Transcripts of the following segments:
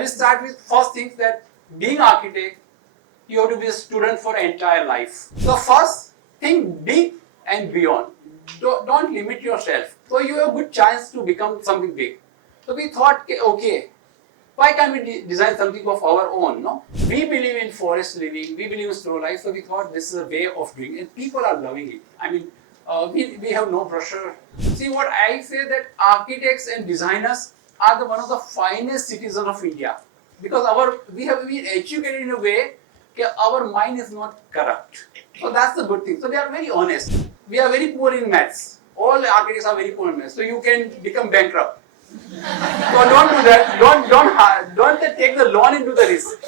will start with first things that being architect, you have to be a student for entire life. So first, think big and beyond. Don't limit yourself. So you have a good chance to become something big. So we thought, okay, why can't we design something of our own? No, we believe in forest living. We believe in slow life. So we thought this is a way of doing it. And people are loving it. I mean, we have no pressure. See, what I say that architects and designers are one of the finest citizens of India, because we have been educated in a way that our mind is not corrupt. So that's the good thing. So they are very honest. We are very poor in maths. All architects are very poor in maths. So you can become bankrupt. So don't do that. Don't take the loan into the risk.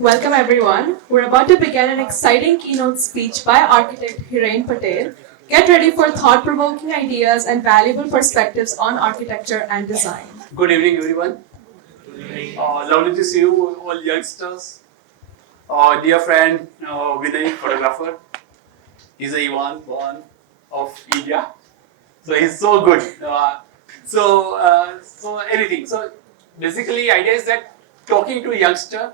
Welcome everyone. We're about to begin an exciting keynote speech by architect Hiren Patel. Get ready for thought-provoking ideas and valuable perspectives on architecture and design. Good evening, everyone. Lovely to see you, all youngsters. Dear friend Vinay, photographer. He's a Ivan born of India. So he's so good. So anything. So basically, idea is that talking to a youngster,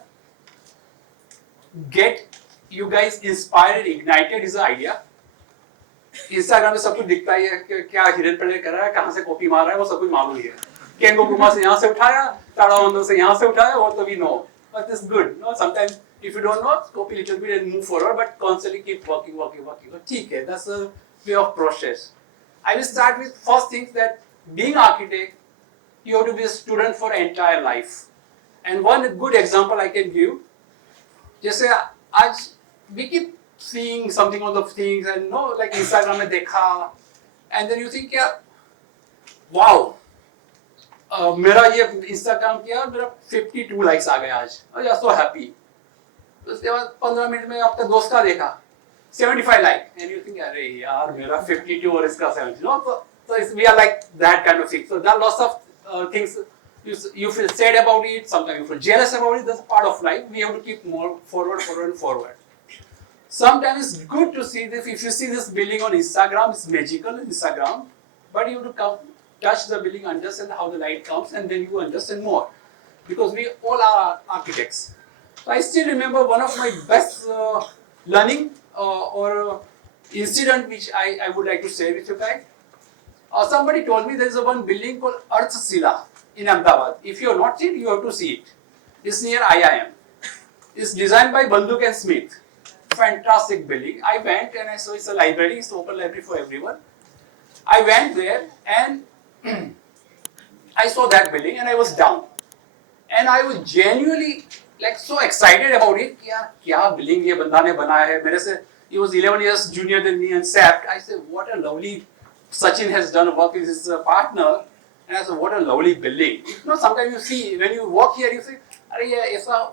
get you guys inspired, ignited is the idea. Instagram में सब कुछ दिखता ही है कि क्या हिरन पटेल कर रहा है, कहाँ से कॉपी मार रहा है, वो सब कुछ मालूम ही है. केंगो कुमार से यहाँ से उठाया, ताड़ावंदो से यहाँ से उठाया, और तो we know. But it's good. No, sometimes if you don't know, copy a little bit and move forward, but constantly keep working. But ठीक है, that's a way of process. I will start with first things that being architect, you have to be a student for entire life. And one good example I can give, जैसे आज we keep seeing something on the things and like Instagram में देखा, and then you think क्या, wow, मेरा ये Instagram किया, मेरा 52 likes आ गए आज, I am so happy. उसके बाद 15 मिनट में आपका दोस्त का देखा 75 like, and you think अरे यार मेरा 52 और इसका 70, so we are like that kind of thing. So there are lots of things you feel sad about it, sometimes you feel jealous about it. That's a part of life. We have to keep more forward. Sometimes it's good to see this. If you see this building on Instagram, it's magical on Instagram, but you have to come touch the building, understand how the light comes, and then you understand more, because we all are architects. So I still remember one of my best learning or incident which I would like to share with you guys. Somebody told me there is one building called Arthashila in Ahmedabad. If you have not seen it, you have to see it. It's near IIM. It's designed by Banduk and Smith. Fantastic building. I went and I saw it's a library. It's open library for everyone. I went there and I saw that building and I was down. And I was genuinely like so excited about it. क्या building ये बंदा ने बनाया है. मेरे से he was 11 years junior than me and SAPT. I said, what a lovely Sachin has done work with his partner. And I said, what a lovely building. Sometimes you see, when you walk here, you say,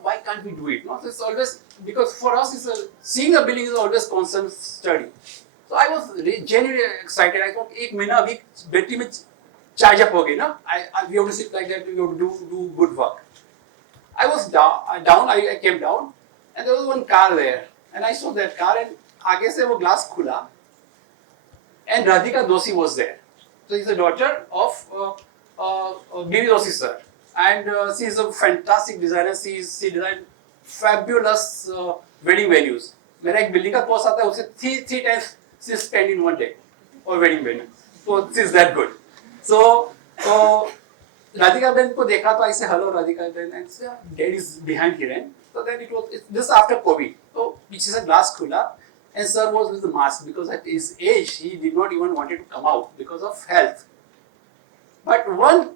why can't we do it? So it's always, because for us, seeing a building is always constant study. So I was genuinely excited. I thought, एक महीना अभी battery में charge up हो गई ना. We have to sit like that. We have to do good work. I was down. I came down, and there was one car there, and I saw that car, and आगे से वो glass खुला, and Radhika Doshi was there. So she's the daughter of B.V. Doshi sir, and she is a fantastic designer. She designed fabulous wedding venues. मेरा एक building का post आता है, उसे three times she spent in one day or wedding venue. So she is that good. So Radhika Ben को देखा तो I say hello Radhika Ben, and say dad is behind Hiren. So then it's this after COVID. So which is a glass cooler. And sir was with the mask because at his age he did not even wanted to come out because of health. But one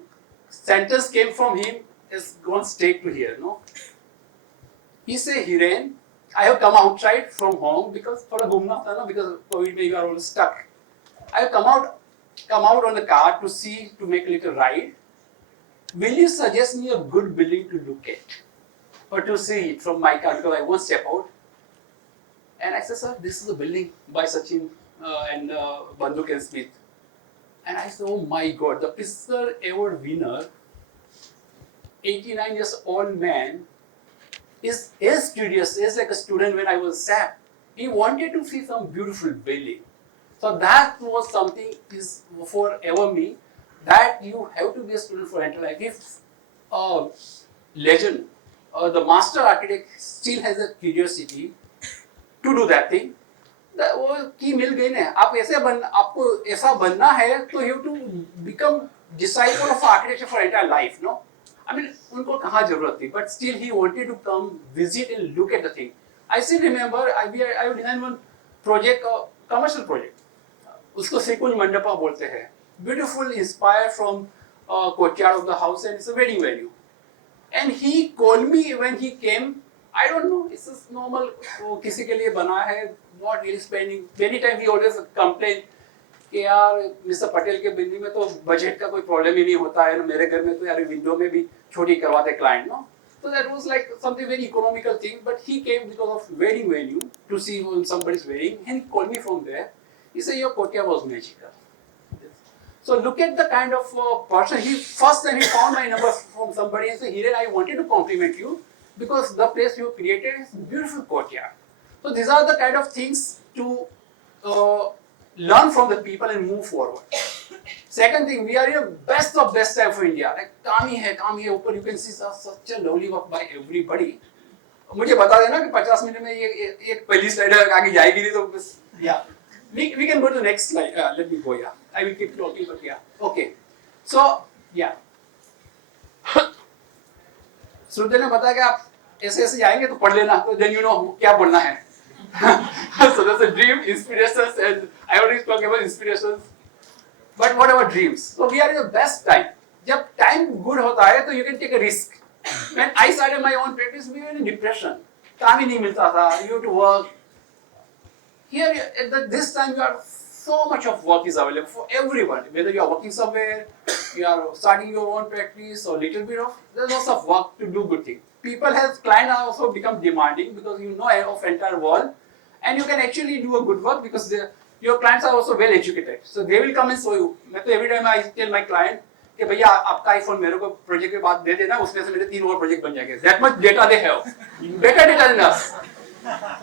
sentence came from him, has gone straight to here. He said, Hiren, I have come outside from home because for a gumna tha na, because COVID we are all stuck. I have come out on the car to make a little ride. Will you suggest me a good building to look at or to see it from my car, because I won't step out? And I said, sir, this is a building by Sachin and Banduk and Smith. And I said, oh my God, the Pritzker Award winner, 89 years old man, is as studious as like a student when I was SAP. He wanted to see some beautiful building. So that was something is forever me, that you have to be a student for entire life. If a legend, the master architect still has a curiosity to do that thing, वो की मिल गई ना, आपको ऐसा बनना है तो you have to become disciple of architecture for entire life, no? I mean, उनको कहाँ जरूरत थी, but still he wanted to come visit and look at the thing. I still remember I designed one project, commercial project. उसको सेकुंज मंडपा बोलते हैं. Beautiful, inspired from courtyard of the house, and it's a wedding venue. And he called me when he came. I don't know, it's just normal. वो किसी के लिए बना है, not really spending. Many times he always complain कि यार mister Patel के building में तो बजट का कोई प्रॉब्लम ही नहीं होता है, मेरे घर में तो यार विंडो में भी छोटी करवाते client, no? So that was like something very economical thing, but he came because of wedding venue to see somebody's wedding, and he called me from there. He said your courtyard was magical. So look at the kind of person. He found my number from somebody and said, Hiren, I wanted to compliment you because the place you created is beautiful courtyard. So these are the kind of things to learn from the people and move forward. Second thing, we are in the best of best time for India. Like काम ही है ऊपर, you can see such a lovely work by everybody. मुझे बता देना कि 50 minute में ये एक पहली स्लाइड आगे जाएगी नहीं तो बस, yeah. We can go to the next slide. Let me go, yeah. I will keep talking, but yeah. Okay. So, yeah. श्रुति ने बताया कि आप ऐसे जाएंगे तो पढ़ लेना, तो then you know क्या पढ़ना है. So that's a dream, inspirations, and I already talk about inspirations. But what about dreams? So we are in the best time. जब time good होता है तो you can take a risk. When I started my own practice, we were in depression. काम ही नहीं मिलता था. You have to work. Here, at this time, you are so much of work is available for everyone. Whether you are working somewhere, you are starting your own practice, or little bit of, there's lots of work to do good things. Clients are also become demanding because you know of entire world, and you can actually do a good work because your clients are also well educated. So they will come and show you. Every time I tell my client कि भैया आपका iPhone मेरे को project के बाद दे देना, उसमें से मेरे 3 और प्रोजेक्ट बन जाएंगे. That much data they have, better data than us.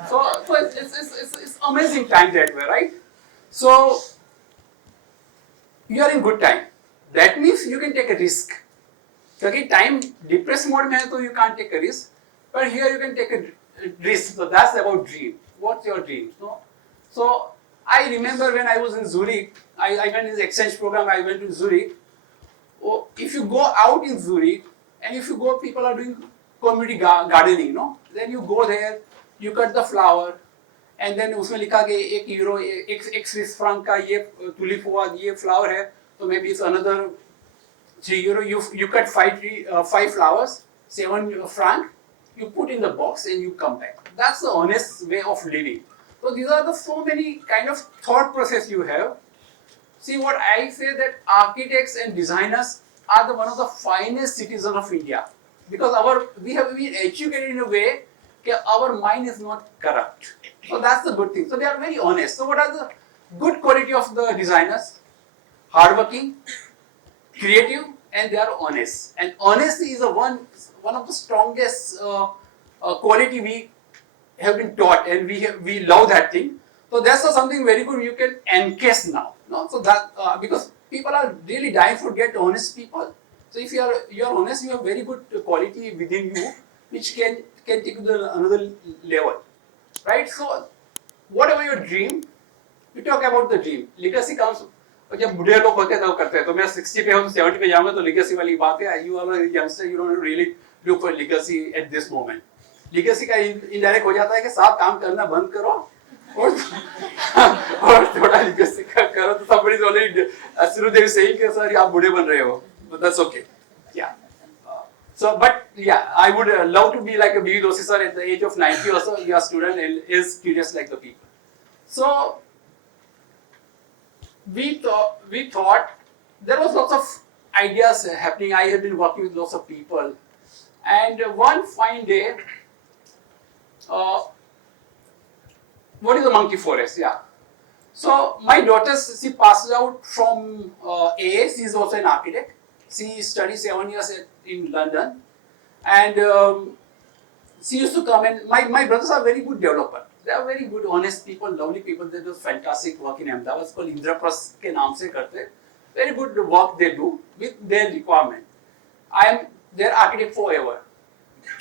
So it's amazing time that way, right? So you are in good time. That means you can take a risk. क्योंकि time depressed mode में है तो you can't take a risk, but here you can take a risk. So that's about dream. What's your dream? No? So I remember when I was in Zurich, I went in the exchange program. I went to Zurich. Oh, if you go out in Zurich, and if you go, people are doing community gardening, no? Then you go there. You cut the flower, and then उसमें लिखा कि €1, एक Swiss franc का ये tulip हुआ, ये flower है, तो maybe it's another €3. You cut 5 flowers, 7 franc. You put in the box and you come back. That's the honest way of living. So these are the so many kind of thought process you have. See what I say, that architects and designers are one of the finest citizens of India because we have been educated in a way our mind is not corrupt. So that's the good thing. So they are very honest. So what are the good quality of the designers? Hardworking, creative, and they are honest. And honesty is one of the strongest quality we have been taught, and we love that thing. So that's something very good you can encase now. No? So that because people are really dying for get honest people. So if you are honest, you have very good quality within you, which can take you to another level, right? So, whatever your dream, you talk about the dream. Legacy comes. जब बुढ़े लोग होते हैं तब करते हैं. तो मैं 60 पे हूँ, 70 पे जाऊँगा तो legacy वाली बात है. You are a youngster, you don't really look for legacy at this moment. Legacy का indirect हो जाता है कि साथ काम करना बंद करो और थोड़ा legacy का करो. तो somebody is already Surudev saying कि सर आप बुढ़े बन रहे हो. But that's okay. Yeah. So, but yeah, I would love to be like a B. Doshi sir at the age of 90 or so. Your student is curious like the people. So, we thought there was lots of ideas happening. I have been working with lots of people, and one fine day, what is the monkey forest? Yeah. So my daughter, she passes out from AA. She is also an architect. She studied 7 years in London, and she used to come and my brothers are very good developer. They are very good, honest people, lovely people. They do fantastic work in Ahmedabad. It's called Indraprasth के नाम से करते. Very good work they do with their requirement. I am their architect forever.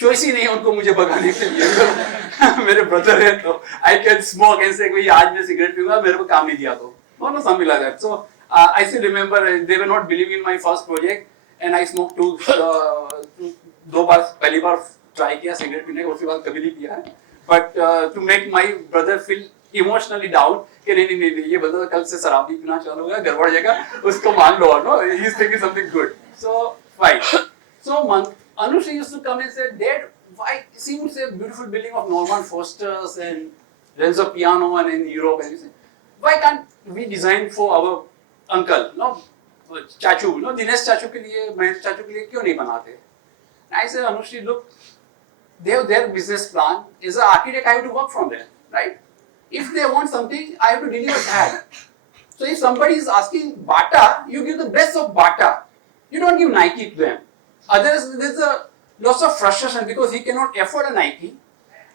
Choice ही नहीं है उनको मुझे भगाने के लिए. मेरे ब्रदर है तो I can smoke and say कि आज मैं सिगरेट पीऊंगा, मेरे को काम नहीं दिया तो. No, something like that. So I still remember they were not believing in my first project and I smoked दो बार, पहली बार ट्राई किया सिगरेट पीने का, उसके बाद कभी नहीं पिया है. But to make my brother feel emotionally down कि नहीं ये बंदा कल से शराब भी पीना चालू होगा, गड़बड़ जाएगा, उसको मान लो, no, he's thinking something good. So fine. So Anush used to come and say, Dad, why see it's a beautiful building of Norman Foster's and Renzo Piano and in Europe, and he said, why can't we design for our uncle, no, चाचू, no, Dinesh चाचू के लिए, महेश चाचू के लिए क्यों नहीं बनाते? I said, Anush, look, they have their business plan. As an architect, I have to work from there, right? If they want something, I have to deliver that. So if somebody is asking Bata, you give the best of Bata. You don't give Nike to them. Others, there's a lots of frustration because he cannot afford a Nike.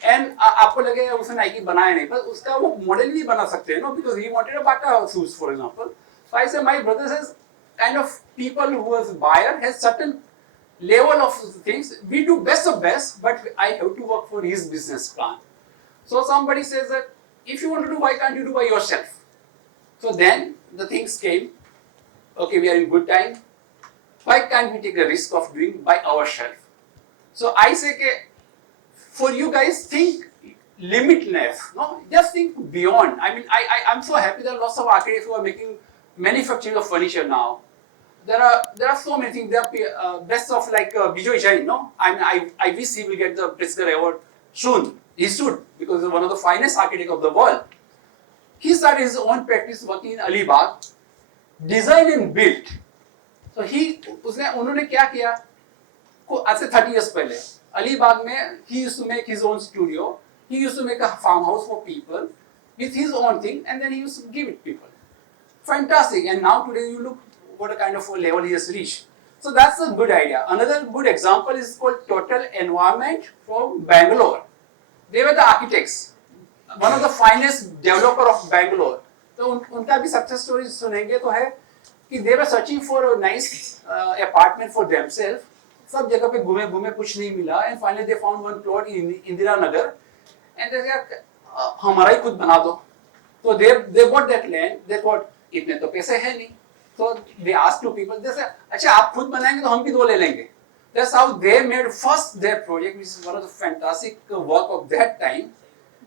And आपको लगेगा उसने Nike बनाया नहीं, but उसका वो model नहीं बना सकते हैं, no, because he wanted a Bata shoes, for example. So I say, my brother says, kind of people who was buyer has certain level of things. We do best of best, but I have to work for his business plan. So somebody says that if you want to do, why can't you do by yourself? So then the things came. Okay, we are in good time. Why can't we take a risk of doing by ourselves? So I say, for you guys, think limitless. No, just think beyond. I mean, I'm so happy there are lots of architects who are making manufacturing of furniture now. There are so many things. There are best of like Bijoy Jain, no? I wish he will get the Pritzker Award soon. He should, because he's one of the finest architects of the world. He started his own practice working in Alibag, design and built. So उन्होंने क्या किया? आज से 30 years पहले अलीबाग में he used to make his own studio. He used to make a farmhouse for people with his own thing, and then he used to give it people. Fantastic. And now today you look what a kind of a level he has reached. So that's a good idea. Another good example is called Total Environment from Bangalore. They were the architects, one of the finest developer of Bangalore. तो उनका भी success story सुनेंगे तो है कि they were searching for a nice apartment for themselves. सब जगह पे घूमे कुछ नहीं मिला, and finally they found one plot in Indira Nagar, and they said हमारा ही खुद बना दो. So they bought that land. They thought इतने तो पैसे है नहीं. So they asked two people. They said, अच्छा आप खुद बनाएंगे तो हम भी दो ले लेंगे. That's how they made first their project, which is one of the fantastic work of that time.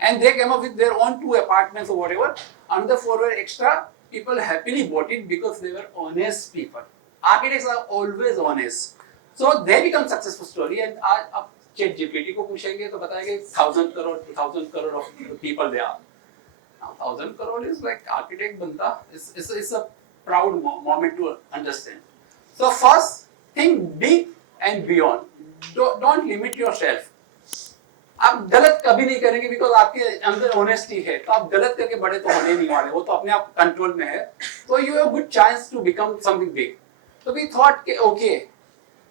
And they came up with their own 2 apartments or whatever. Another 4 were extra. People happily bought it because they were honest people. Architects are always honest. So they become successful story. And आप ChatGPT को पूछेंगे तो बताएंगे 1,000 crore, 2,000 crore of people there are. Now 1,000 crore is like architect banta. It's a proud moment to understand. So first, think big and beyond. Don't limit yourself. आप गलत कभी नहीं करेंगे because आपके अंदर honesty है. तो आप गलत करके बड़े तो होने नहीं वाले. वो तो अपने आप कंट्रोल में है. So you have a good chance to become something big. So we thought, okay,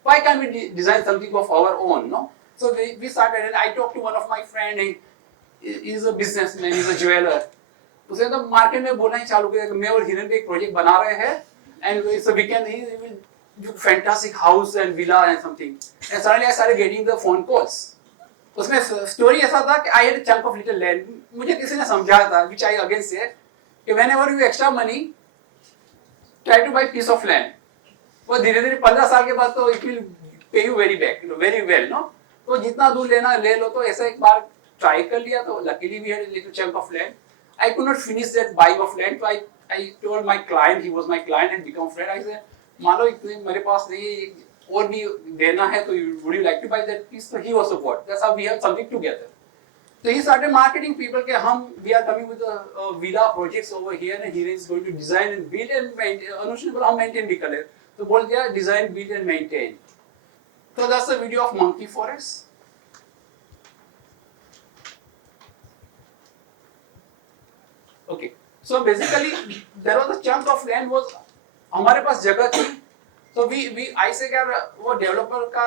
why can't we design something of our own, no? So we started, and I talked to one of my friend. He's a businessman. He's a jeweler. उसने तो market में बोलना ही चालू किया कि मैं और हिरन पे एक प्रोजेक्ट बना रहे हैं, and so we can he will do fantastic house and villa and something. And suddenly I started getting the phone calls. उसमें स्टोरी ऐसा था कि I had a chunk of little land. मुझे किसी ने समझाया था, which I again said, कि whenever you extra money, try to buy piece of land. वो धीरे-धीरे 15 साल के बाद तो it will pay you very back, very well, no? तो जितना दूर लेना ले लो. तो ऐसा एक बार ट्राई कर लिया तो luckily we had a little chunk of land. I could not finish that buying of land, so I told my client, he was my client and become friend. I said, मान लो इतने मेरे पास नहीं है, और भी देना है तो would you like to buy that piece? So he also bought. That's how we have something together. So he started marketing people कि we are coming with a villa projects over here and Hiren is going to design and build and maintain. अनुष्ठ ने बोला हम maintain भी करें. तो बोल दिया design, build and maintain. So that's the video of monkey forest. Okay. So basically, there was a chunk of land was हमारे पास जगह थी. So I say यार वो developer का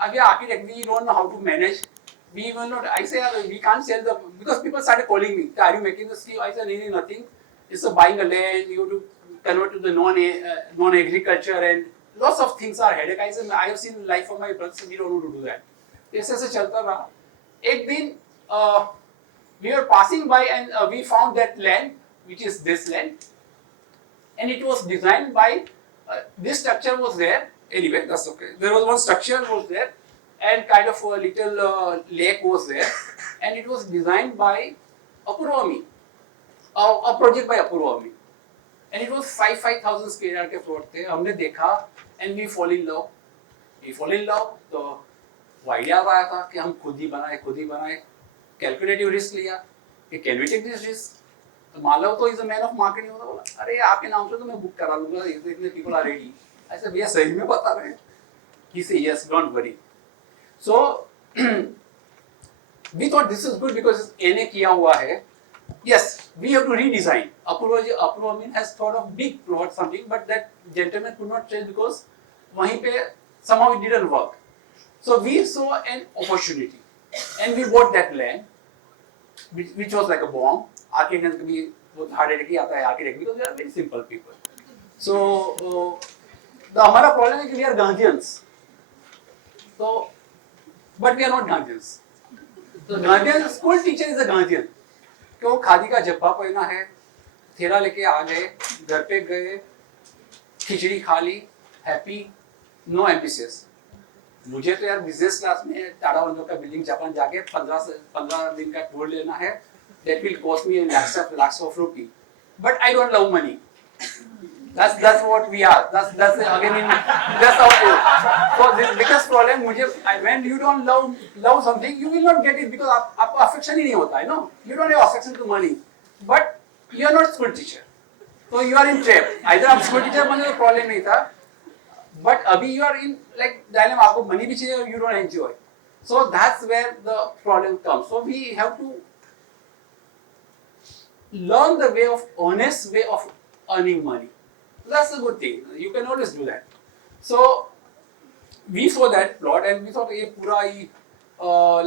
अभी architect we don't know how to manage. we will not. I say we can't sell the because people started calling me. Are you making the scheme? I said nothing. It's a buying a land. You have to convert to the non-agriculture and lots of things are headache. I said I have seen life of my brothers. We don't know to do that. ऐसे चलता रहा. एक दिन we were passing by and we found that land, which is this land, and it was designed by this structure was there. Anyway, that's okay. There was one structure was there, and kind of a little lake was there, and it was designed by Apurvami, a project by Apurvami, and it was 5,000 square yard के plot थे. हमने देखा and we fall in love. We fall in love. तो वो idea आया था कि हम खुद ही बनाए. कैलकुलेटिव रिस्क लिया कि can we take this risk. तो मालव तो is a man of marketing होता बोला अरे आपके नाम से तो मैं बुक करा लूंगा इतने पीपल आर रेडी. ऐसे भैया सही में बता रहे हैं. He say yes don't worry. So we thought this is good because NA किया हुआ है. Yes, we have to redesign. Apurva has thought of big plot something, but that gentleman could not change because वहीं पे somehow it didn't work. So we saw an opportunity, and we bought that land, which was like a bomb. Architect can be बहुत hard headed आता है architect because we are very simple people. So the हमारा problem है कि we are Gandhians. So, but we are not Gandhians. So Gandhian school teacher is a Gandhian. कि वो खादी का जब्बा पहना है, थैला लेके आ गए, घर पे गए, खिचड़ी खा ली, हैप्पी, नो एम्बिशियस. मुझे तो यार बिजनेस क्लास में टाटा बंदो का बिल्डिंग जापान जाके 15 दिन का टूर लेना है. That will cost me lakhs of rupee. But I don't love money. That's what we are. That's again that's our. So this biggest problem when you don't love something, you will not get it because आपको affection ही नहीं होता है, no? You don't have affection to money, but you are not school teacher, so you are in trap. Either आप school teacher बने तो problem नहीं था, but अभी you are in like dilemma. आपको money भी चाहिए, you don't enjoy. So that's where the problem comes. So we have to learn the way of honest way of earning money. That's a good thing. You can always do that. So we saw that plot and we thought ये पूरा ही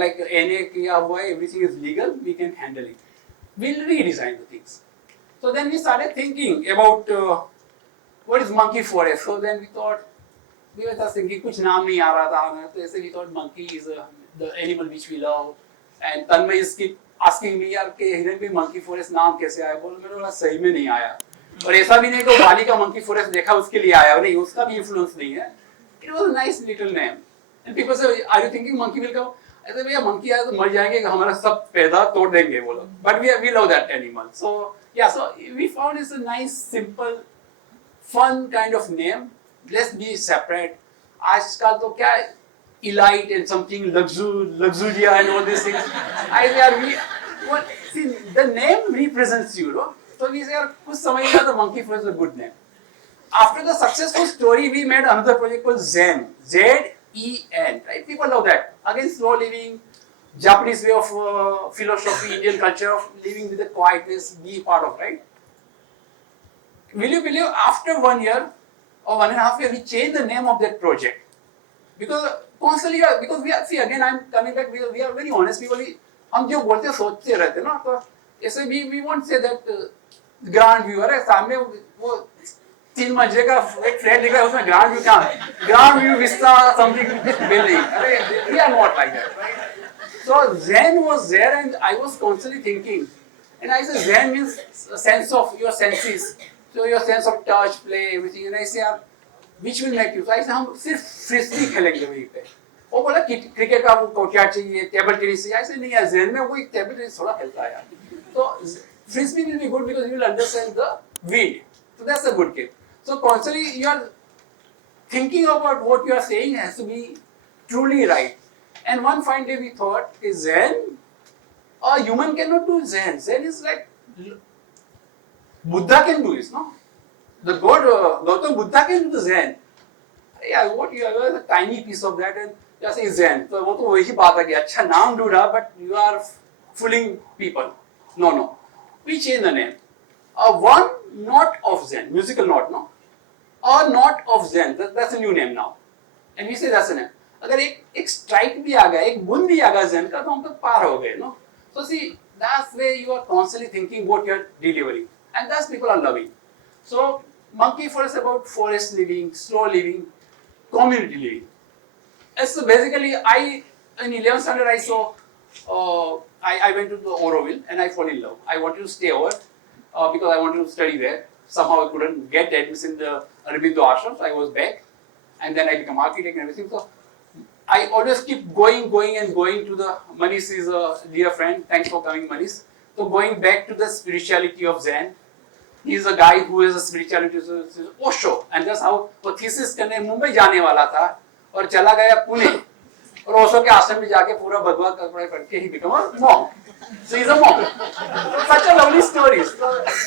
like NA किया हुआ है, everything is legal, we can handle it. We'll redesign the things. So then we started thinking about what is monkey forest. So then we were just thinking कुछ नाम नहीं आ रहा था हमें. तो ऐसे we thought monkey is the animal which we love. And Tanmay is keep asking me यार कि हिरन भी monkey forest नाम कैसे आया? बोलो मेरे बोला सही में नहीं आया. और ऐसा भी नहीं कि वाली का मंकी फॉरेस्ट देखा उसके लिए आया नहीं, उसका भी इन्फ्लुएंस नहीं है. It was a nice little name and people say are you thinking monkey will come. ऐसे भैया मंकी आया तो मर जाएंगे, हमारा सब पैदा तोड़ देंगे वो लोग. But we love that animal. So yeah so we found it's a nice simple fun kind of name. Let's be separate. आजकल तो क्या elite and something luxuria and all this things. I are we see the name represents you know. So we say, कुछ समझ नहीं आता, monkey forest is a good name. After the successful story, we made another project called Zen, Z-E-N. Right? People love that. Again, slow living, Japanese way of philosophy, Indian culture of living with the quietness, be part of, right? Will you believe? After 1 year or 1.5 years, we changed the name of that project because constantly, because we are see again, I'm coming back because we are very honest people. हम जो बोलते हैं सोचते रहते हैं ना, तो ऐसे we won't say that. Grand view है सामने वो 3 मंजिले का एक फ्लैट दिख रहा है, उसमें ग्रांड व्यू क्या है? Grand view vista something building. अरे we are not like that. So zen was there and I was constantly thinking and I said zen means sense of your senses, so your sense of touch, play, everything. and I say यार which will make you. so I said हम सिर्फ frisbee खेलेंगे वहीं पे. वो बोला cricket का वो कोर्टयार्ड चाहिए, टेबल टेनिस चाहिए. ऐसे नहीं है, zen में वो एक टेबल टेनिस थोड़ा खेलता है यार. तो Frisbee will be good because you will understand the wind. So that's a good game. So constantly you are thinking about what you are saying has to be truly right. And one fine day we thought, is Zen? A human cannot do Zen. Zen is like Buddha can do this, no? The God, Gautam Buddha can do the Zen. Yeah, what you have a tiny piece of that and just say Zen. So वो तो वही बात है कि अच्छा नाम ढूंढा, but you are fooling people. No. We change the name. One knot of Zen, musical knot, no? A knot of Zen, that's a new name now. And we say that's a name. अगर एक strike भी आ गया, एक बुन भी आ गया zen का, तो हम तो पार हो गए, no? So see, that's where you are constantly thinking what you are delivering, and that's people are loving. So monkey forest about forest living, slow living, community living. And so basically, in 11th standard I saw, I went to the Auroville and I fell in love. I wanted to stay over because I wanted to study there. Somehow I couldn't get admission in the Aurobindo ashram, so I was back, and then I became architect and everything. So I always keep going to the Manish is a dear friend. Thanks for coming, Manish. So going back to the spirituality of Zen, he is a guy who is a spirituality Osho, and that's how वो thesis करने मुंबई जाने वाला था और चला गया पुणे और ओशो के आश्रम में जाके पूरा भगवत का पढ़ाई करके he become a monk. So he's a monk. Such a lovely story.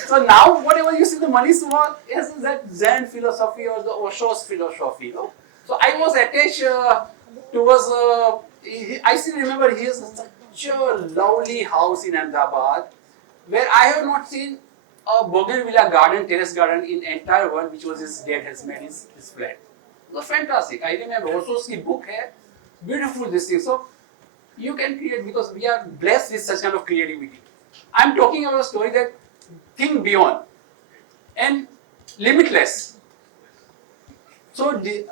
So now whatever you see the Manish work is that Zen philosophy or the Osho's philosophy. No? So I was attached towards. I still remember he has such a lovely house in Ahmedabad where I have not seen a bougainvillea garden, terrace garden in entire world, which was his dad has made his flat. It was fantastic. I remember Osho's book hai, beautiful this thing. So you can create because we are blessed with such kind of creativity. I'm talking about a story that think beyond and limitless. So Lee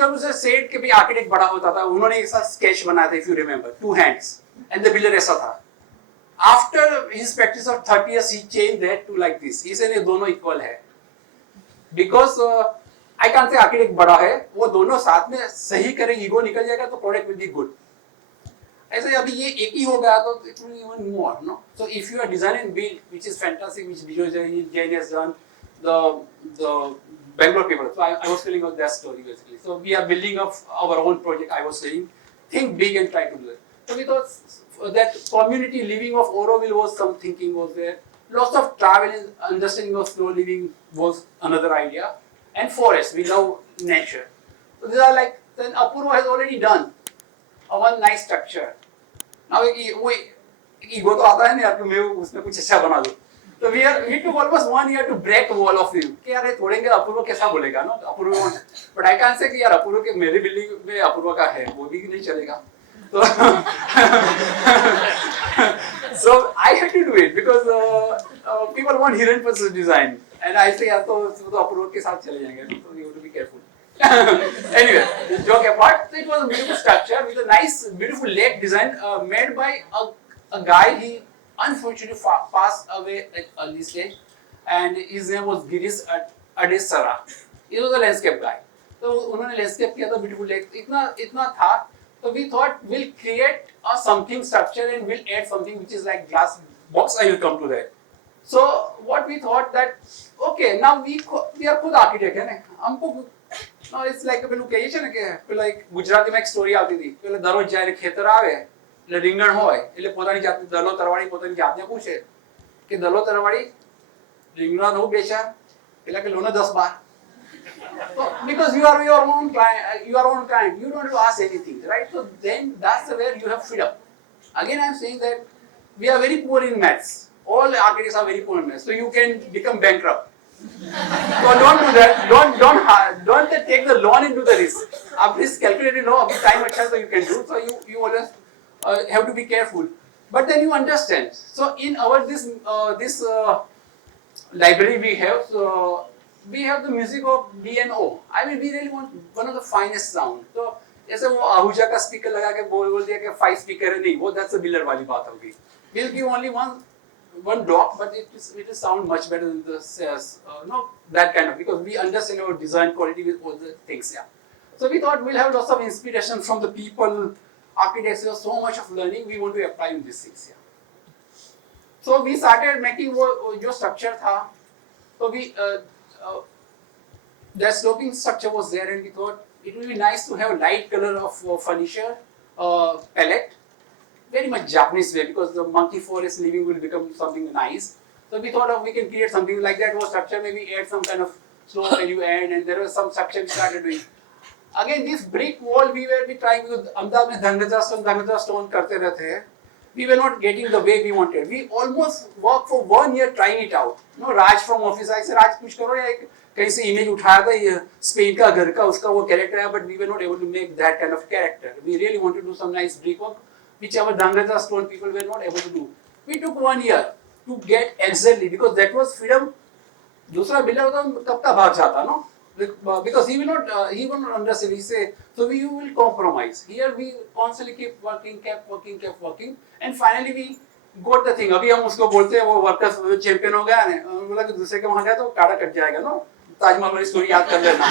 Corbusier said कि भाई architect बड़ा होता था, उन्होंने एक साथ sketch बनाया था, if you remember, 2 hands, and the builder ऐसा था. After his practice of 30 years, he changed that to like this. He said ये दोनों equal है, because I can't say architect बड़ा है, वो दोनों साथ में सही करें, ईगो निकल जाएगा तो प्रोडक्ट विल बी गुड. ऐसे अभी ये एक ही हो गया तो it will even more, no? So if you are designing build, which is fantastic, which Bijoy Jain has done, the Bangalore people. So I was telling about that story basically. So we are building up our own project. I was saying, think big and try to do it. So we thought that community living of Auroville was some thinking was there. Lots of travel and understanding of slow living was another idea. And forest, we love nature. So these are like, then Apurva has already done a one nice structure. Now ego तो आता है ना यार कि मैं उसमें कुछ अच्छा बना दूँ. So we took almost 1 year to break the wall of view. कि यार ये तोड़ेंगे अपूर्व कैसा बोलेगा ना अपूर्व. But I can't say कि यार अपूर्व के मेरी बिल्डिंग में अपूर्व का है वो भी नहीं चलेगा. So I had to do it because people want Hiren Patel design, and I say यार तो अपूर्व के साथ चले जाएंगे. So you have to be careful. Anyway, joke apart, so it was a beautiful structure with a nice, beautiful lake design made by a guy. He unfortunately passed away at early stage, and his name was Girish Adesara. He was a landscape guy. So उन्होंने landscape किया था beautiful lake. इतना था. So we thought we'll create a something structure and we'll add something which is like glass box. I will come to that. So what we thought that okay now we are खुद architect है ना हमको. No, it's like પેલું કહે છે ને કે પેલા એક ગુજરાતીમાં એક સ્ટોરી આવતી હતી પેલા દરરોજ જ્યારે ખેતર આવે એટલે રીંગણ હોય એટલે પોતાની જાત દલો તરવાડી પોતાની જાતને પૂછે કે દલો તરવાડી રીંગણા નો બેચા પેલા કે લોને 10-12 because you are your own client, you don't have to ask anything, right? So then that's where you have freedom. Again I'm saying that we are very poor in maths. All architects are very poor in maths, so you can become bankrupt. So don't do that. Don't take the loan into the risk. Ab risk calculated no, ab time अच्छा so you can do. So you always have to be careful. But then you understand. So in our this library we have we have the music of D and O. I mean we really want one of the finest sound. So जैसे वो आहूजा का speaker लगा के बोल दिया कि 5 speaker है नहीं वो that's a बिल्डर वाली बात होगी. We'll give only one block, but it will sound much better than the that kind of, because we understand our design quality with all the things. Yeah. So we thought we'll have lots of inspiration from the people, architects. There's so much of learning we want to apply in these things. Yeah. So we started making your structure tha. So we the sloping structure was there, and we thought it would be nice to have a light color of furniture palette. Very much Japanese way, because the monkey forest living will become something nice. So we thought of we can create something like that. Or structure maybe add some kind of slope value and there was some structure we started doing. Again, this brick wall we were trying because Ahmedabad में धंगजा stone करते रहते हैं. We were not getting the way we wanted. We almost worked for 1 year trying it out. No, Raj from office I said Raj कुछ करो या एक कहीं से इमेज उठाया था ये स्पेन का घर का उसका वो कैरेक्टर है, but we were not able to make that kind of character. We really wanted to do some nice brick work which our Dhangaja stone people were not able to do. We took 1 year to get exactly, because that was freedom. दूसरा builder होता कब का भाग जाता, no? Because he will not understand. He say, so we will compromise. Here we constantly kept working, and finally we got the thing. अभी हम उसको बोलते हैं वो वर्कर्स चैंपियन हो गया है, बोला कि दूसरे के वहाँ गया तो काड़ा कट जाएगा, no? ताजमहल वाली स्टोरी याद कर लेना.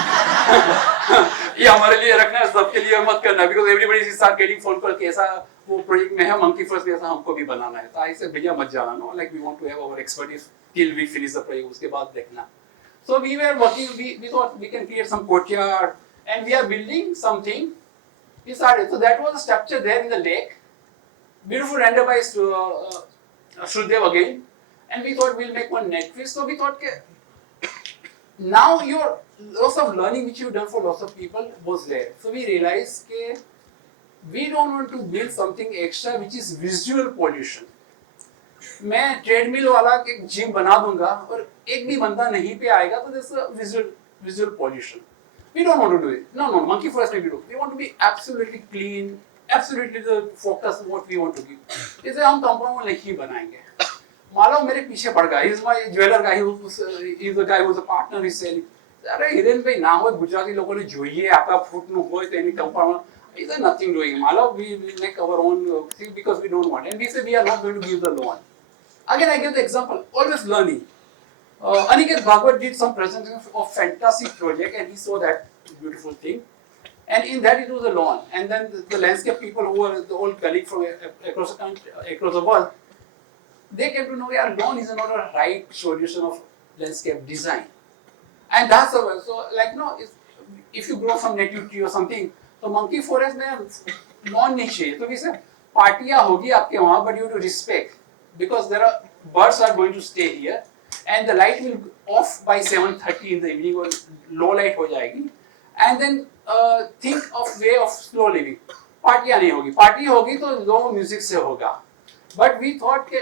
ये हमारे लिए रखना है, सबके लिए मत करना, because everybody is start getting phone call कि ऐसा वो प्रोजेक्ट में है मंकी फर्स्ट भी, ऐसा हमको भी बनाना है. तो ऐसे भैया मत जाना, no? Like we want to have our expertise till we finish the project, उसके बाद देखना. So we were working, we thought we can create some courtyard, and we are building something. We started, so that was a structure there in the lake, beautiful render by Shrudev again, and we thought we'll make one net fish. So we thought now your lots of learning which you've done for lots of people was there. So we realized that we don't want to build something extra which is visual pollution. मैं treadmill वाला एक gym बना दूंगा और एक भी बंदा नहीं पे आएगा तो this visual pollution. We don't want to do it. No, monkey forest में भी do. We want to be absolutely clean, absolutely the focus what we want to give. इसे हम कंपाउंड नहीं बनाएंगे. मालूम मेरे पीछे पड़ गया. He's my jeweler guy. He's the guy who's a partner. He's selling. अरे हिरेन भाई ना हो गुजराती लोगों ने જોઈએ आपका फूट नु હોય तो any compound. Is there nothing doing? Malam, we make our own thing because we don't want, and we say we are not going to give the loan. Again, I give the example. Always learning. Aniket Bhagwat did some presentation of fantastic project, and he saw that beautiful thing. And in that it was a lawn. And then the landscape people who were the old colleague from across the country, across the world, they came to know that lawn is not a right solution of landscape design. And that's the way. So, like, no, if you grow some native tree or something, तो monkey forest में lawn नहीं चाहिए. तो वैसे पार्टियां होगी आपके वहां, but you to respect because there are birds are going to stay here and the light will off by 7:30 in the evening और लो लाइट हो जाएगी. And then think of way of slow living. पार्टियां नहीं होगी, party होगी तो लो music से होगा. बट वी थॉट के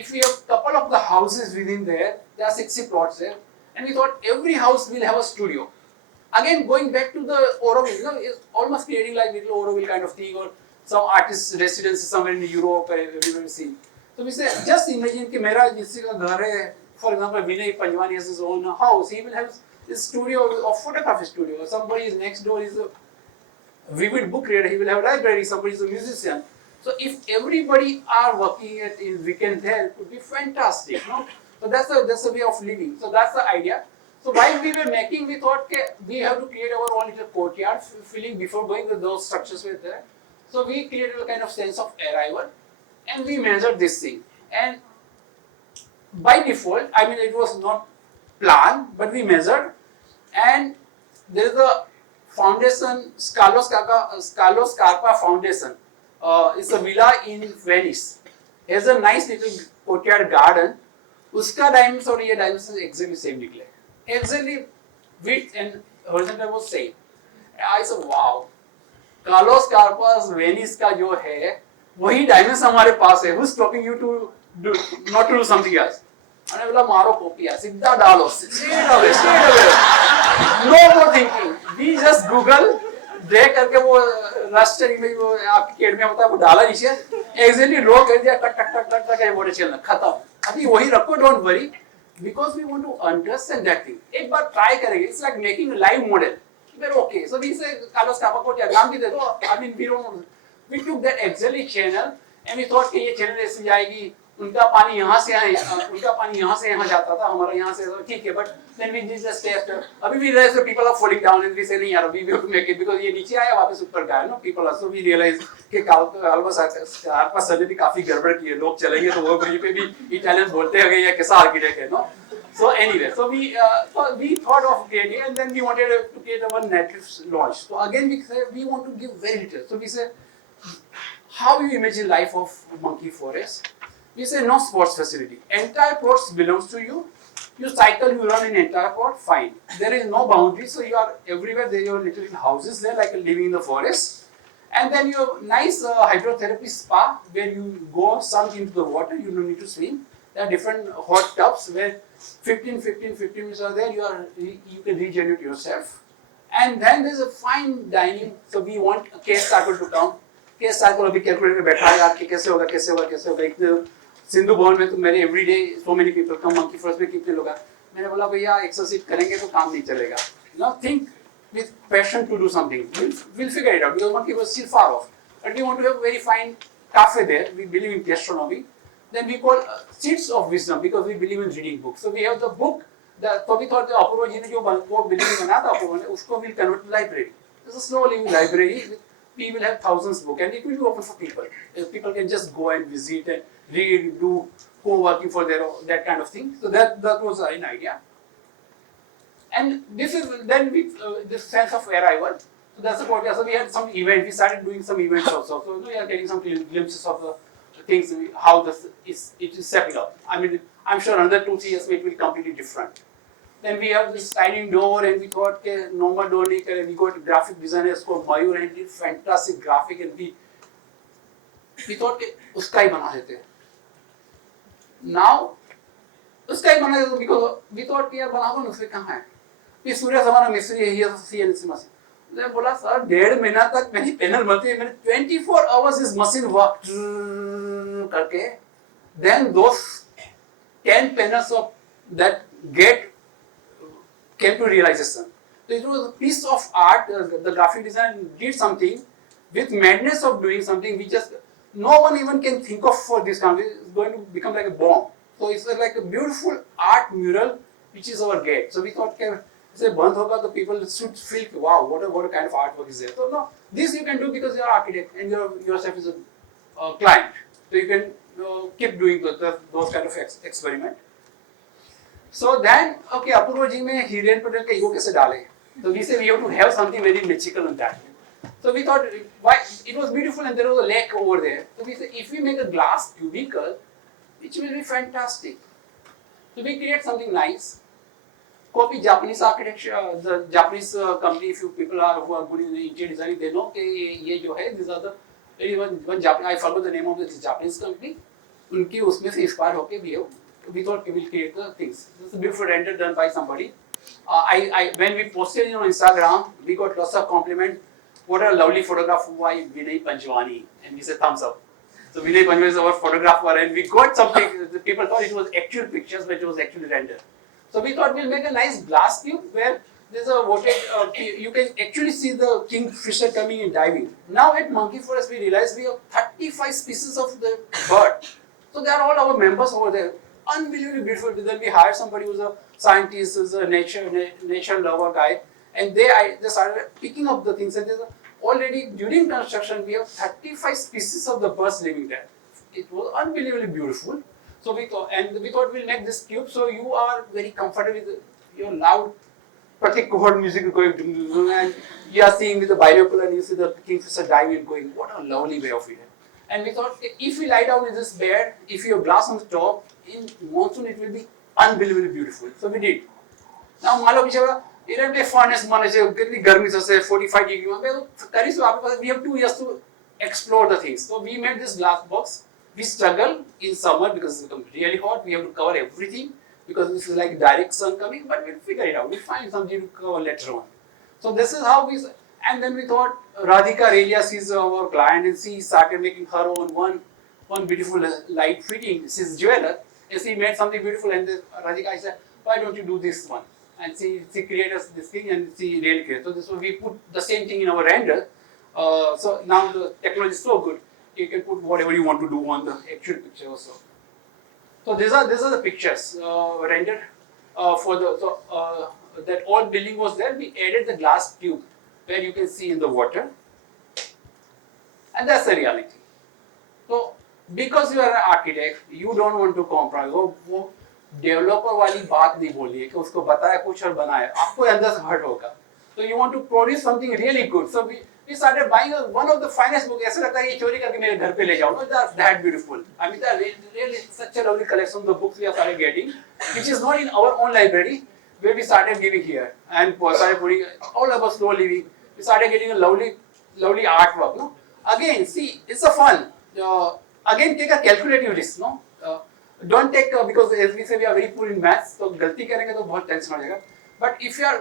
if we have couple of the houses within there are 60 plots there, and we thought every house will have a studio. Again, going back to the Auroville, is almost creating like little Auroville kind of thing, or some artist residency somewhere in Europe, everywhere see. So we say, just imagine कि मेरा जिससे का घर है, for example, Vinay Panjwani has his own house, he will have his studio or photography studio. Somebody is next door is a vivid book reader, he will have a library. Somebody is a musician. So if everybody are working in weekend there, it would be fantastic, no? So that's the way of living. So that's the idea. So while we were making, we thought we have to create our own little courtyard feeling before going with those structures were there. So we created a kind of sense of arrival, and we measured this thing. And by default, I mean it was not planned, but we measured. And there is a foundation, Scalo Scarpa Foundation. It's a villa in Venice. It has a nice little courtyard garden. उसका dimension और ये dimension exactly same निकले. Exactly width and horizontal was same. I said, wow, Carlos Carpas Venice का जो है वही dimension हमारे पास है. Who's stopping you to do not to do something else? मैंने बोला मारो कॉपी सीधा डालो, straight away. No more thinking. We just Google drag करके वो रास्टर में वो आपकी कैड में होता है वो डाला नीचे, exactly ड्रॉ कर दिया, टक टक टक टक टक बोले चलना खत्म. अभी वही रखो, don't worry. Because we want to understand that thing. एक बार try करेंगे. It's like making a live model. We're okay. So we say, Carlos Capa को नाम भी दे दो. I mean, we took that exactly channel and we thought कि ये channel ऐसे जाएगी. उनका पानी यहाँ से यहाँ जाता था, हमारा यहाँ से ठीक है. But then we did just test. अभी भी realize that people are falling down and we say नहीं यार, we have to make it because ये नीचे आया वापस ऊपर गया. No, people are, so we realize कि कालवा सर ने भी काफी गड़बड़ की है. लोग चलेंगे तो वो पे भी इटालियन बोलते हैं ये कैसा आर्किटेक्ट है, no? So anyway, so we thought of creating, and then we wanted to create our native launch. So again we say we want to give very little. So we say, how you imagine life of monkey forest? We say no sports facility. Entire plots belongs to you. You cycle, you run in entire plot, fine. There is no boundary, so you are everywhere. There are little houses there, like living in the forest. And then you have nice hydrotherapy spa where you go sunk into the water. You don't need to swim. There are different hot tubs where 15 minutes are there. You can regenerate yourself. And then there's a fine dining. So we want a case cycle to come. Case cycle अभी calculate में बैठा है कि कैसे होगा इतने सिंधु भवन में तो मेरे every day so many people come monkey first में कितने लोग हैं मैंने बोला भैया एक्सरसाइज करेंगे तो काम नहीं चलेगा. Now think with passion to do something. We'll figure it out because monkey was still far off. But we want to have a very fine cafe there. We believe in gastronomy. Then we call seeds of wisdom because we believe in reading books. So we have the book. तो we thought अपूर्व जी ने जो building बनाया था अपूर्व ने उसको we'll convert to library. It's a slow living library. We will have thousands of books and it will be open for people. People can just go and visit and read, do co-working for their that kind of thing. So that was an idea. And this is then we this sense of arrival. So that's about it. So we had some event. We started doing some events also. So we are getting some glimpses of the things how it is setting up. I mean, I'm sure another 2-3 years it will be completely different. Then we have this sliding door, and we thought, okay, normal door nahi kare. We got graphic designers called Mayur and did fantastic graphic, and we thought, okay, uska hi bana dete. Now, uska hi bana dete because we thought, yaar bana do na usme kahan hai. ये सूर्य समाना मिस्त्री है ये C N C machine मैं बोला sir 1.5 महीना तक मेरी पैनल बनती है मैंने 24 hours इस मशीन वर्क करके then those 10 panels of that gate came to realization. So it was a piece of art. The graphic design did something with madness of doing something which just no one even can think of for this country. It's going to become like a bomb. So it's like a beautiful art mural which is our gate. So we thought say band hoga the people should feel wow what a kind of artwork is there. So no, this you can do because you are architect and yourself is a client. So you can keep doing those kind of experiment. So then okay Apurva ji mein Hiren Patel ka ego kaise dale. So we say we have to have something very magical in that. So we thought why it was beautiful and there was a lake over there. So we said if we make a glass cubicle, which will be fantastic. So we create something nice. Copy Japanese architecture, the Japanese company, if you people who are good in the interior design, they know that ये जो है, these are the one Japanese, I forgot the name of this Japanese company. उनकी उसमें से inspire होके we thought we will create the things. This is a beautiful render done by somebody. When we posted it on Instagram, we got lots of compliments. What a lovely photograph by Vinay Panjwani, and we said thumbs up. So Vinay Panjwani is our photographer, and we got something. The people thought it was actual pictures, but it was actually rendered. So we thought we'll make a nice glass tube where there's a water, you can actually see the kingfisher coming and diving. Now at Monkey Forest we realized we have 35 species of the bird. So they are all our members over there. Unbelievably beautiful. Then we hired somebody who's a scientist, who's a nature lover guy, and they started picking up the things. And already during construction we have 35 species of the birds living there. It was unbelievably beautiful. So we thought we'll make this cube so you are very comfortable with your loud Pratik cohort music going and you are seeing with the binocular and you see the kingfisher diving going. What a lovely way of it. And we thought if we lie down in this bed, if you have glass on the top, in monsoon it will be unbelievably beautiful. So we did. Now मान लो पीछे इधर पे furnace माने जो कितनी गर्मी से 45 degree में करीब से आपके पास we have 2 years to explore the things. So we made this glass box. We struggle in summer because it's really hot. We have to cover everything because this is like direct sun coming. But we'll figure it out. We'll find something to cover later on. So this is how we. And then we thought Radhika Relias is our client, and she started making her own one beautiful light fitting. She's a jeweler, and she made something beautiful. And Radhika I said, why don't you do this one? And she created us this thing, and she really created. So this one we put the same thing in our render. So now the technology is so good. You can put whatever you want to do on the actual picture also. So these are the pictures rendered for the that all building was there. We added the glass tube where you can see in the water, and that's the reality. So because you are an architect, you don't want to compromise. वो developer वाली बात नहीं बोली है कि उसको बताया कुछ और बनाया. आपको अंदर से hurt होगा. So you want to produce something really good. So we started buying one of the finest books. ऐसा लगता है ये चोरी करके मेरे घर पे ले जाओ. That's that beautiful. I mean, that really such a lovely collection of the books we have started getting, which is not in our own library, where we started giving here and started putting all of us slow living. We started getting a lovely artwork. No, again, see, it's a fun. Again, take a calculative risk. No, Don't take because as we say we are very poor in maths, so गलती करेंगे तो बहुत tension हो जाएगा. But if you are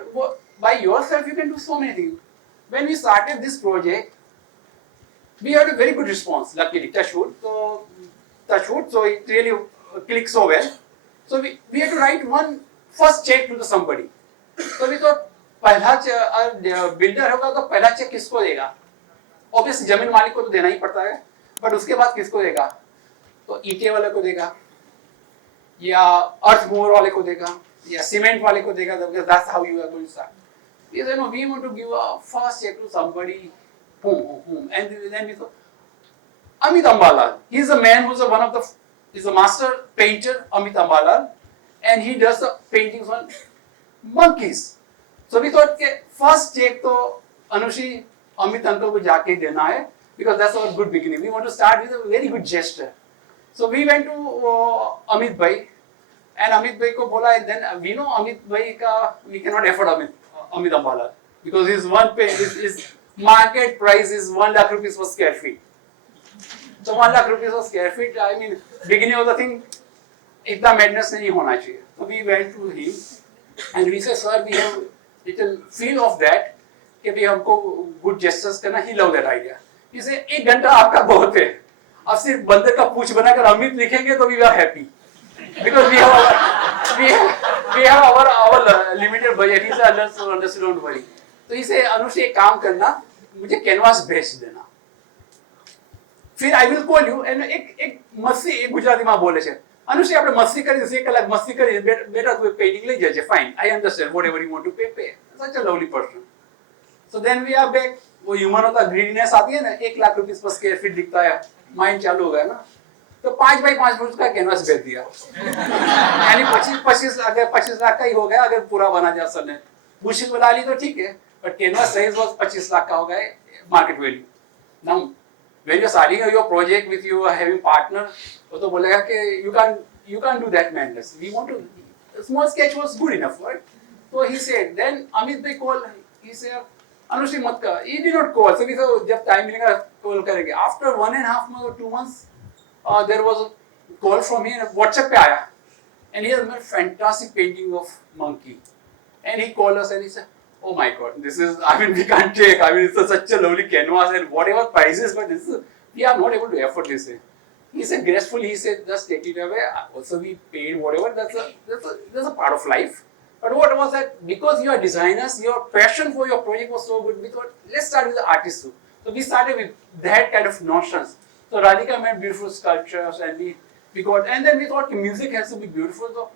by yourself, you can do so many things. When we started this project, we had a very good response. Luckily, touch wood. So it really clicked so well. So we had to write one first check to the somebody. So we thought पहला builder होगा तो पहला check किसको देगा? Obviously जमीन मालिक को तो देना ही पड़ता है, but उसके बाद किसको देगा? तो ईंटे वाले को देगा, या अर्थ मूवर वाले को देगा, या सीमेंट वाले को देगा. Because that's how you are going to start. We said, no, we want to give a first check to somebody. Boom. And then we thought, Amit Ambalal. He's a man who's he's a master painter, Amit Ambalal, and he does the paintings on monkeys. So we thought, okay, first check to Anushi, Amit uncle को जाके देना है, because that's our good beginning. We want to start with a very good gesture. So we went to Amit Bhai, and Amit Bhai को बोला, and then we know Amit Bhai का we cannot afford Amit Ambalal because his market price is 1 lakh rupees per square feet. So 1 lakh rupees per square feet, I mean, beginning of the thing, इतना madness नहीं होना चाहिए. So we went to him and we said, sir, we have little feel of that कि भी हमको good gestures करना. He loved that idea. He said, 1 घंटा आपका बहुत है. अब सिर्फ बंदर का पूछ बनाकर अमित लिखेंगे तो we are happy because we have our limited budget. He said, understood, don't worry. तो इसे अनुष्ठ एक काम करना, मुझे कैनवास भेज देना, फिर I will call you. And एक मस्ती एक गुजराती में बोले છે, अनुष्ठ આપણે મસ્તી કરી 1 કલાક મસ્તી કરી, બેટા તું પેઇન્ટિંગ લઈ જજે, fine, I understand whatever you want to pay. Such a lovely person. So then we are back. वो ह्यूमन होता ग्रीडीनेस आती है ना, 1 लाख रुपीस पर स्क्वायर फीट दिखता है, माइंड चालू हो गया ना. तो 5 बाई 5 फुट का कैनवास भेज दिया, यानी 25 लाख का ही हो गया अगर पूरा बना जाए. सर ने बुशिंग बना ली तो ठीक है, but canvas size was 25 lakh का हो गया market value. Now when you're starting your project with you having partner, वो तो बोलेगा कि you can't do that madness. We want to, a small sketch was good enough, right? So he said, then Amit bhai call, he said, Anushree मत कर. He did not call. So we thought जब time मिलेगा call करेंगे. After 1.5 months or 2 months, there was a call from him. WhatsApp पे आया, and he has made fantastic painting of monkey. And he called us and he said, oh my God, this is, I mean, we can't take. I mean, it's such a lovely canvas and whatever prices, but this is, we are not able to afford this. He said gracefully, he said, just take it away. Also, we paid whatever. That's a part of life. But what was that? Because you are designers, your passion for your project was so good. We thought, let's start with the artists too. So we started with that kind of notions. So Radhika made beautiful sculptures, and we got, and then we thought music has to be beautiful. So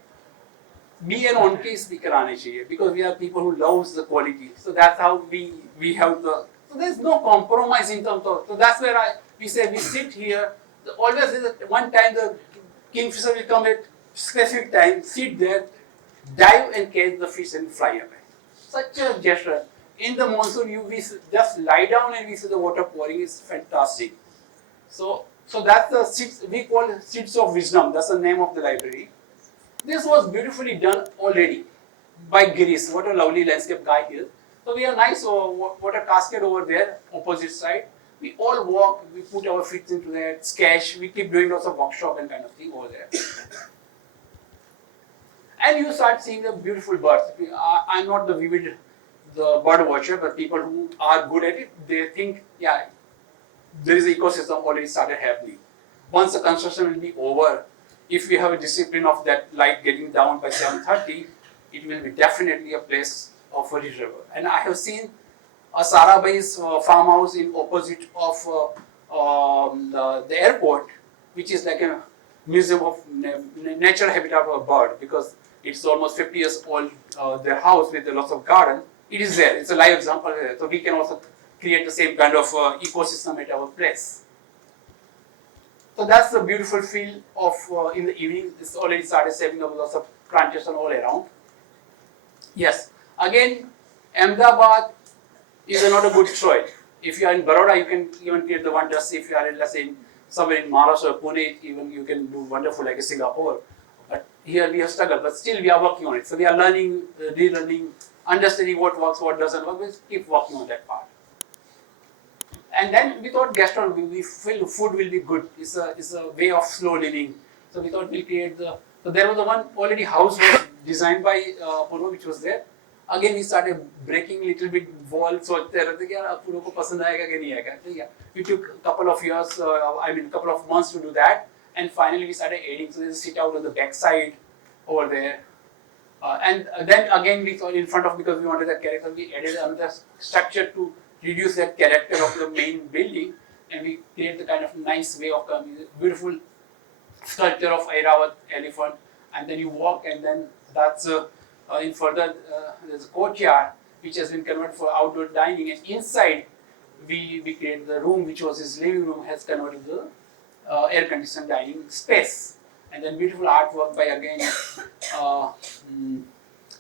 be an on-key speaker आने चाहिए, because we are people who loves the quality. So that's how we have the. So there's no compromise in terms of. So that's where we say we sit here. Always one time the kingfisher will come at specific time, sit there, dive and catch the fish and fly away. Such a gesture. In the monsoon, we just lie down and we see the water pouring. It's fantastic. So that's the seeds, we call it Seeds of Wisdom. That's the name of the library. This was beautifully done already by Girish. What a lovely landscape guy he is. So we have nice water cascade over there, opposite side. We all walk, we put our feet into that, sketch, we keep doing lots of workshop and kind of thing over there. And you start seeing the beautiful birds. I'm not the bird watcher, but people who are good at it, they think, yeah, there is an ecosystem already started happening. Once the construction will be over, if we have a discipline of that light getting down by 7:30, it will be definitely a place of a river. And I have seen a Sarabai's farmhouse in opposite of the airport, which is like a museum of natural habitat of a bird, because it's almost 50 years old, their house with lots of garden. It is there, it's a live example there. So we can also create the same kind of ecosystem at our place. So that's the beautiful feel of in the evening. It's already started saving up lots of plantation all around. Yes, again, Ahmedabad is not a good choice. If you are in Baroda, you can even create the wonders. If you are in, let's say, somewhere in Maharashtra or Pune, even you can do wonderful like a Singapore. But here we have struggled, but still we are working on it. So we are learning, relearning, understanding what works, what doesn't work. We keep working on that part. And then we thought gastronomy, we feel food will be good. It's a way of slow living. So we thought we'll create so there was the one already house was designed by Purva, which was there. Again, we started breaking little bit wall. सोचते रहते कि यार Purva को पसंद आएगा कि नहीं आएगा. Yeah. We took a couple of years, couple of months to do that, and finally we started adding. So there's a sit out on the back side over there. And then again we thought in front of, because we wanted that character, we added another structure to reduce that character of the main building, and we create the kind of nice way of coming, beautiful sculpture of Airawat elephant, and then you walk, and then that's in further there's a courtyard which has been converted for outdoor dining, and inside we created the room which was his living room, has converted to air conditioned dining space. And then beautiful artwork by again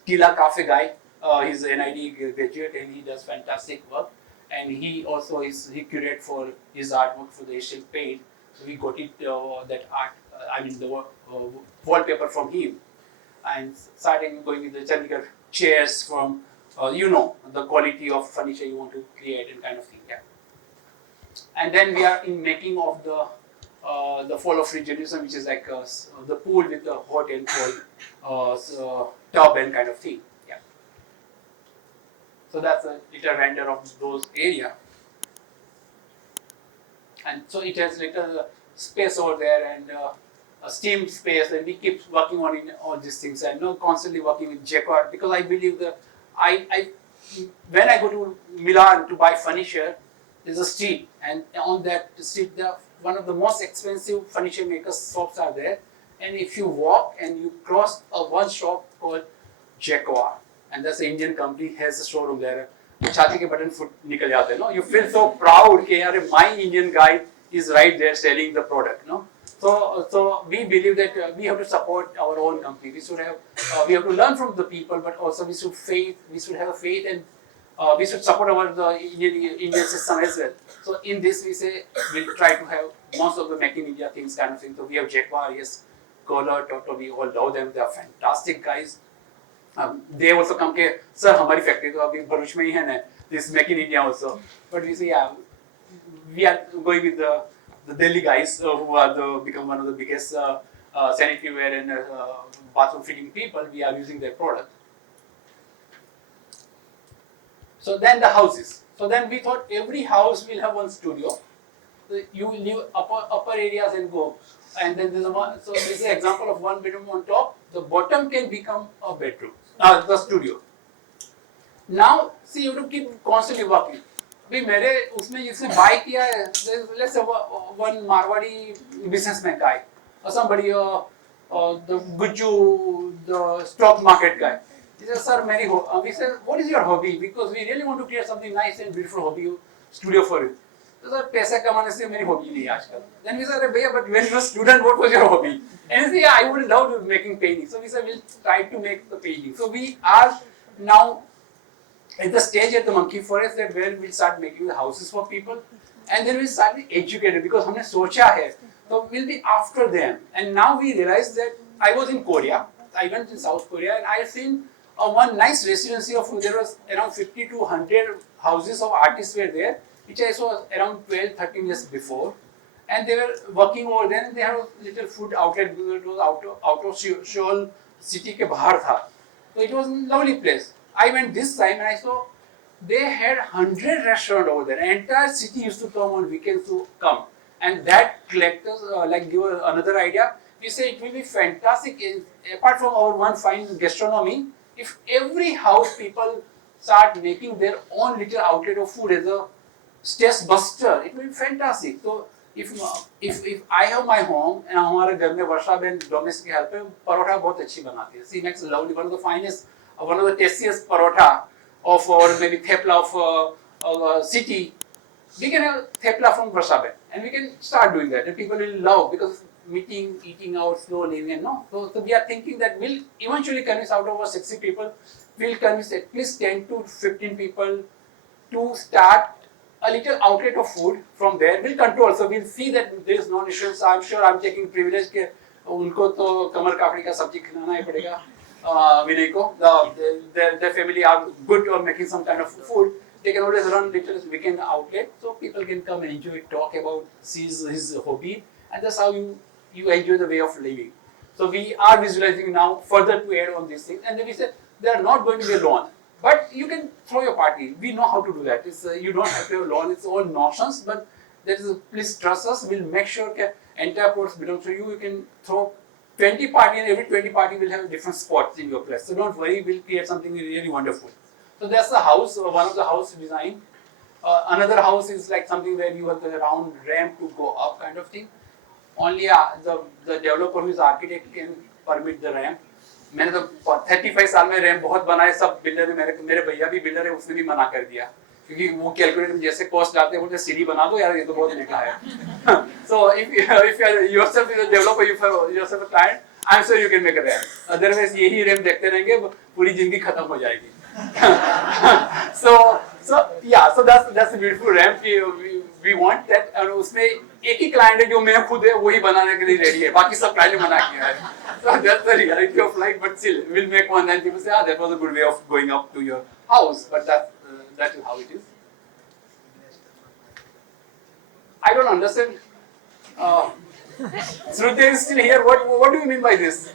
Tila Cafe guy. He's an NID graduate and he does fantastic work. And he also he curated for his artwork for the Asian Paint. So we got it that art, the wallpaper from him, and starting going with the Chandigarh chairs from the quality of furniture you want to create and kind of thing. Yeah. And then we are in making of the fall of Jerusalem, which is like the pool with the hot and cold tub and kind of thing. Yeah. So that's a little render of those area. And so it has little space over there and a steam space, and we keep working on all these things and constantly working with Jacquard, because I believe that when I go to Milan to buy furniture, there's a street, and on that street one of the most expensive furniture makers shops are there, and if you walk and you cross one shop called Jacquard, and that's an Indian company, has a showroom there. छाती के button foot निकल जाते हैं, no? You feel so proud कि यार my Indian guy is right there selling the product, no? So we believe that we have to support our own company. We should have we have to learn from the people, but also we should have a faith, and we should support the Indian system as well. So in this we say we'll try to have most of the Make in India things kind of thing. So we have Jacquard, yes, Kohler, Toto, we all love them. They are fantastic guys. They also come here, sir, हमारी factory तो अभी भरूच में ही है ना, this Make in India also. But we say yeah, we are going with the Delhi guys who are become one of the biggest sanitary ware and bathroom fitting people. We are using their product. So then the houses. So then we thought every house will have one studio. So you will leave upper areas and go. And then there's so this is an example of one bedroom on top. The bottom can become a bedroom, the studio. Now see, you have to keep constantly working. भाई मेरे उसमें जिसने buy किया है, let's say one Marwadi businessman guy, or somebody the Guju, the stock market guy. He says, sir, we said, what is your hobby? Because we really want to create something nice and beautiful hobby studio for you. So sir, पैसा कमाने से मेरी hobby नहीं है आजकल. Then we said, भैया, but when you were a student, what was your hobby? And he said, yeah, I would love making paintings. So we said, we'll try to make the painting. So we are now at the stage at the Monkey Forest that where we'll start making the houses for people, and then we'll start being educated, because हमने सोचा है. So we'll be after them. And now we realize that I was in Korea. I went to South Korea and I have seen one nice residency of, there was around 50 to 100 houses of artists were there, which I saw around 12-13 years before. And they were working over there, and they had a little food outlet. It was out of Seoul city के बाहर था. So it was a lovely place. I went this time and I saw they had 100 restaurants over there. The entire city used to come on weekends to come. And that collectors give another idea. We say it will be fantastic, apart from our one fine gastronomy, if every house people start making their own little outlet of food as a stress buster, it will be fantastic. So if I have my home and हमारे घर में वर्षा बहन domestic help है, परोठा बहुत अच्छी बनाती है. She makes lovely, one of the finest, one of the tastiest parotha of, or maybe thepla of city. We can have thepla from Varsha, and we can start doing that, and people will love, because eating out slowly, So we are thinking that we'll eventually convince, out of our 60 people, we'll convince at least 10 to 15 people to start a little outlet of food from there. We'll control, so we'll see that there is no issues. I'm sure I'm taking privilege कि उनको तो कमर काकड़ी का सब्जी खिलाना ही पड़ेगा. Vinay ko, their family are good on making some kind of food. They can always run little weekend outlet, so people can come and enjoy, talk about his hobby, and that's how you you enjoy the way of living. So we are visualizing now further to add on these things, and then we say they are not going to be a lawn, but you can throw your party. We know how to do that. You don't have to have a lawn. It's all nonsense, but that is please trust us. We'll make sure that entire course belongs to you. You can throw 20 party, and every 20 party will have different spots in your place. So don't worry, we'll create something really wonderful. So that's the house, one of the house design. Another house is like something where you have the round ramp to go up kind of thing. Only the developer who is architect can permit the ramp. मैंने तो 35 साल में ramp बहुत बनाए, सब builder ने मेरे भैया भी बिल्डर है, उसने भी मना कर दिया क्योंकि वो कैलकुलेटर में जैसे कॉस्ट डालते हैं बोलते सीढ़ी बना दो यार, ये तो बहुत महंगा है. So if you yourself is a developer, you yourself a client, I'm sure you can make a ramp. Otherwise यही रैम्प देखते रहेंगे, पूरी जिंदगी खत्म हो जाएगी. So that's a beautiful ramp. We want that. और उसमें एक ही क्लाइंट है जो मैं खुद है वही बनाने के लिए रेडी है, बाकी सब क्लाइंट ने मना किया है. So that's the reality of life, but still we'll make one and people say, that was a good way of going up to your house, but that is how it is. I don't understand. Shruti is still here. What do you mean by this?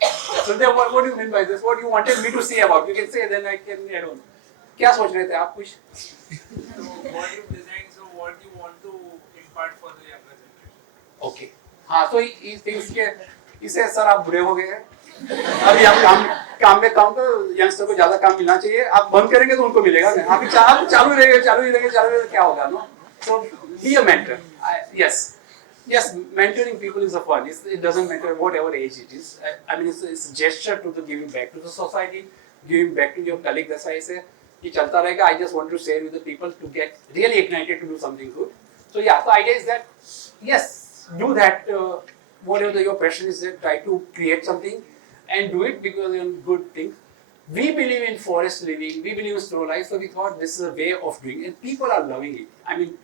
Shruti, what do you mean by this? What you wanted me to say about? You can say, then I can add on. क्या सोच रहे थे आप कुछ? So what you designed, so what you want to impart for the younger generation? Okay. हाँ, तो इसे sir आप बुरे हो गए हैं. अभी आप काम करो, यंगस्टर को ज्यादा काम मिलना चाहिए. आप बंद करेंगे तो उनको मिलेगा. आप चालू रहेंगे क्या होगा, no? So be a mentor. Yes, mentoring people is a fun. It doesn't matter whatever age it is. I mean, it's a gesture to the giving back to the society, giving back to your colleague. That's why I say ये चलता रहेगा. I just want to share with the people to get really ignited to do something good. So yeah, the idea is that yes, do that. Whatever your passion is, try to create something and do it because it's a good thing. We believe in forest living. We believe in slow life. So we thought this is a way of doing it. People are loving it. I mean,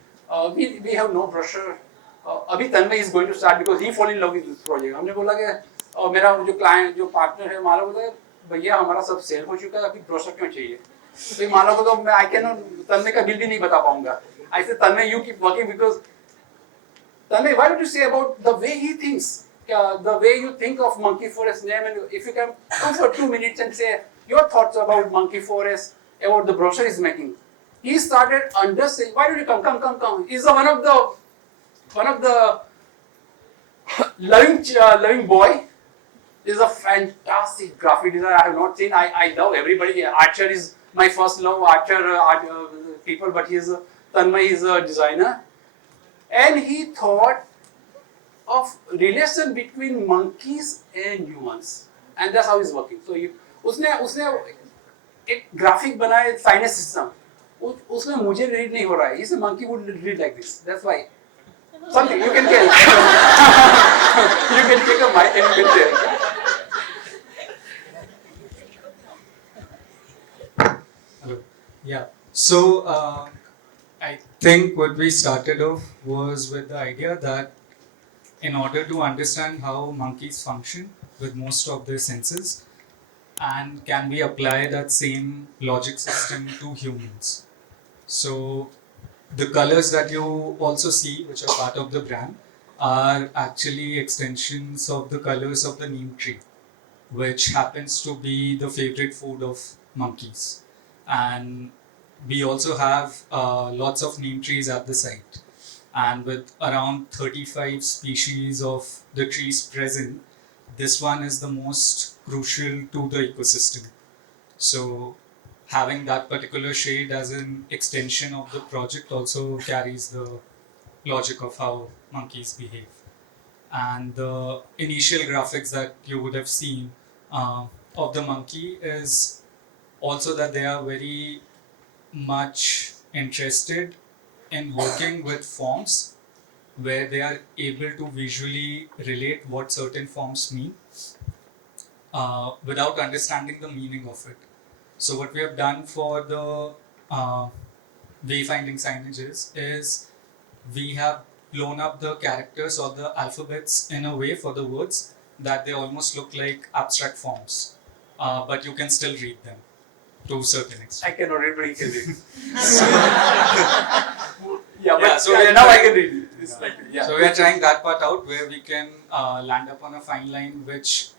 we have no pressure. अभी तन्मय is going to start because he fall in love with this project. हमने बोला कि मेरा जो client जो partner है हमारा बोला भैया हमारा सब सेल हो चुका है, अभी ब्रोशर क्यों चाहिए? तो मानो को तो मैं I cannot तन्मय का बिल भी नहीं बता पाऊंगा. I said Tanmay you keep working because Tanmay, what did you say about the way he thinks? The way you think of monkey forest name, and if you can come for 2 minutes and say your thoughts about monkey forest, about the brochure he's making. He started understanding. Why did you come? He's one of the loving boy. He's a fantastic graphic designer. I have not seen. I love everybody. Archer is my first love. Archer people, but Tanmay is a designer. And he thought of relation between monkeys and humans, and that's how he's working. So उसने एक graphic बनाया sinus system. उसमें मुझे read नहीं हो रहा है. इसे monkey would read like this. That's why something you can get. You can take a mic and you can share. Hello. Yeah. So. I think what we started off was with the idea that in order to understand how monkeys function with most of their senses, and can we apply that same logic system to humans. So the colors that you also see, which are part of the brand, are actually extensions of the colors of the neem tree, which happens to be the favorite food of monkeys. And we also have lots of neem trees at the site, and with around 35 species of the trees present, this one is the most crucial to the ecosystem. So having that particular shade as an extension of the project also carries the logic of how monkeys behave. And the initial graphics that you would have seen of the monkey is also that they are very much interested in working with forms where they are able to visually relate what certain forms mean without understanding the meaning of it. So what we have done for the wayfinding signages is we have blown up the characters or the alphabets in a way for the words that they almost look like abstract forms, but you can still read them to a certain extent. I cannot read, but he can read. Yeah, So now I can read it. It's like, yeah. So we are trying that part out where we can land up on a fine line which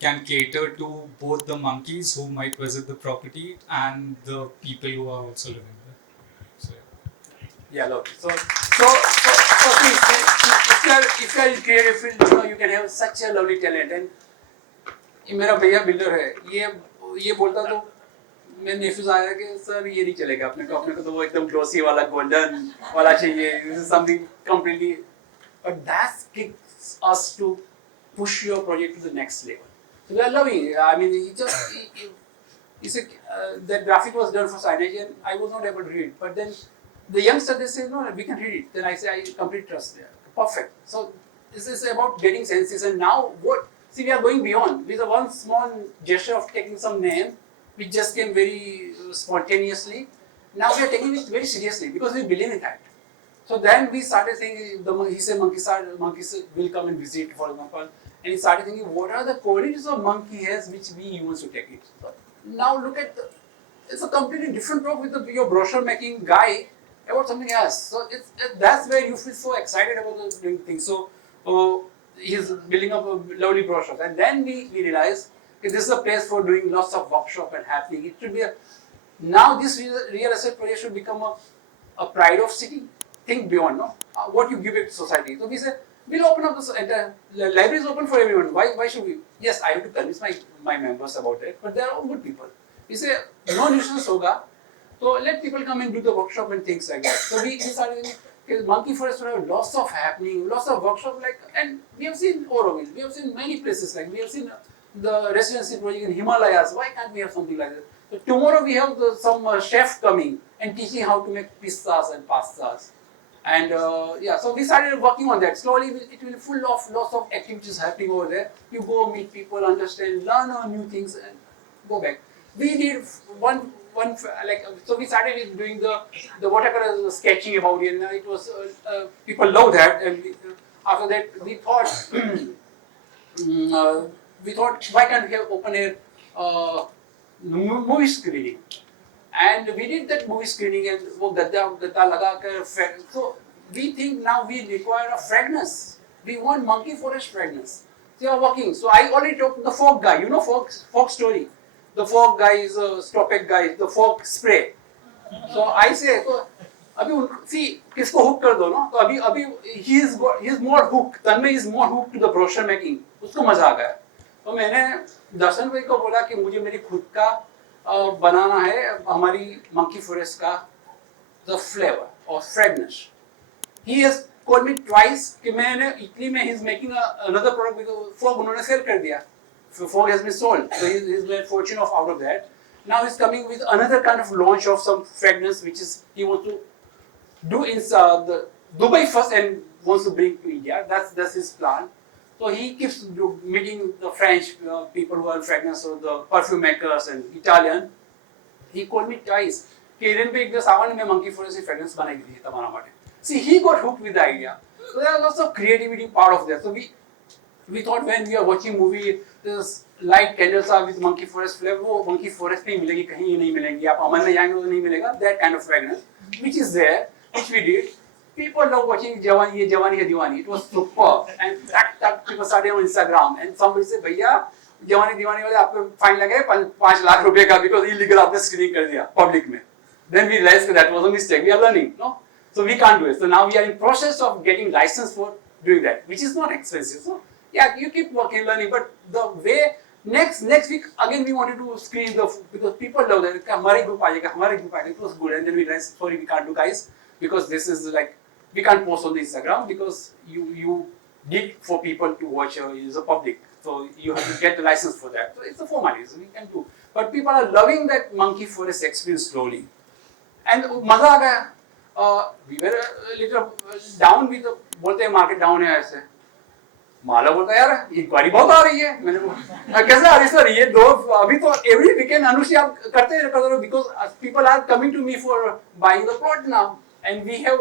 can cater to both the monkeys who might visit the property and the people who are also living there. So, Yeah, lovely. So please, if you are in creative field, you know, you can have such a lovely talent. And मेरा भैया builder है, ये बोलता तो मेरे nephews आया कि sir ये नहीं चलेगा अपने को तो वो एकदम ग्लॉसी वाला गोल्डन वाला चाहिए. This is something completely, but that kicks us to push your project to the next level. So we are loving it. I mean, he said that graphic was done for signage and I was not able to read. But then the youngster, they say, no, we can read it. Then I say, I complete trust there. Perfect. So this is about getting senses. And now what? See, we are going beyond. With a one small gesture of taking some name, which just came very spontaneously. Now we are taking it very seriously because we believe in that. So then we started thinking, he said monkeys will come and visit, for example. And he started thinking, what are the qualities of monkey has which we humans to take it? So now look at it's a completely different talk with your brochure making guy about something else. So that's where you feel so excited about doing things. So he's building up a lovely brochure. And then we realized this is a place for doing lots of workshop and happening. It should be now this real estate project should become a pride of city. Think beyond, no? What you give it to society. So we say, we'll open up the entire library is open for everyone. Why should we? Yes, I have to convince my members about it, but they are all good people. We say, no nuisance hoga, so let people come and do the workshop and things like that. So we started thinking, Monkey Forest will have lots of happening, lots of workshop, like, and we have seen Auroville, we have seen many places, like we have seen the residency project in Himalayas. Why can't we have something like that? So tomorrow we have some chef coming and teaching how to make pizzas and pastas. And yeah, so we started working on that. Slowly, it will be full of lots of activities happening over there. You go meet people, understand, learn new things, and go back. We did one like so. We started with doing the watercolor sketching about it, and it was people love that. And after that, we thought why can't we have open air movie screening? And we did that movie screening and so we think now we require a fragrance. We want monkey forest fragrance. So you are working. So I already talked to the fog guy. You know fog story. The fog guy is a stoppeck guy. The fog spray. So I say, so अभी see किसको hook कर दो ना. तो अभी he is more hooked. Tanmay is more hooked to the brochure making. उसको मजा आ गया. तो मैंने दर्शन भाई को बोला कि मुझे मेरी खुद का बनाना है हमारी monkey forest का the flavor or fragrance. He has called me twice कि मैंने इटली में he's making another product because fog उन्होंने sell कर दिया. So fog has been sold. So he's made fortune out of that. Now he's coming with another kind of launch of some fragrance which is he wants to do in the Dubai first and wants to bring to India. That's his plan. So he keeps meeting the French people who are fragrance or the perfume makers and Italian. He called me twice. कि हिरेन पे एक दिन सावन में monkey forest की fragrance बनाई थी तुम्हारा माटे. See, he got hooked with the idea. So there are lots of creativity part of that. So we thought when we are watching movie, this light candles are with monkey forest flavor. वो monkey forest में मिलेगी कहीं नहीं मिलेंगी. आप अमन में जाएंगे तो नहीं मिलेगा. That kind of fragrance, which is there, which we did. People love watching Jawani Hai Diwani. It was superb. And that people started on Instagram. And somebody said, भैया जवानी दीवानी वाले आपको फाइन लगे 5 लाख रुपए का because illegal आपने screening कर दिया public में. Then we realized that was a mistake. We are learning, no? So we can't do it. So now we are in process of getting license for doing that, which is not expensive. So yeah, you keep working, learning. But the way next week again we wanted to screen because people love that. हमारे group आएगा. It was good. And then we realized, sorry, we can't do guys because this is like we can't post on the Instagram because you need for people to watch is a public. So you have to get the license for that. So it's a formality. So we can do. But people are loving that monkey forest experience slowly. And मजा आ गया. We were a little down with the बोलते हैं market down है ऐसे. माला बोलता यार inquiry बहुत आ रही है. मैंने बोला कैसे आ रही सर ये दो अभी तो every weekend अनुष्ठी आप करते रहो because people are coming to me for buying the plot now and we have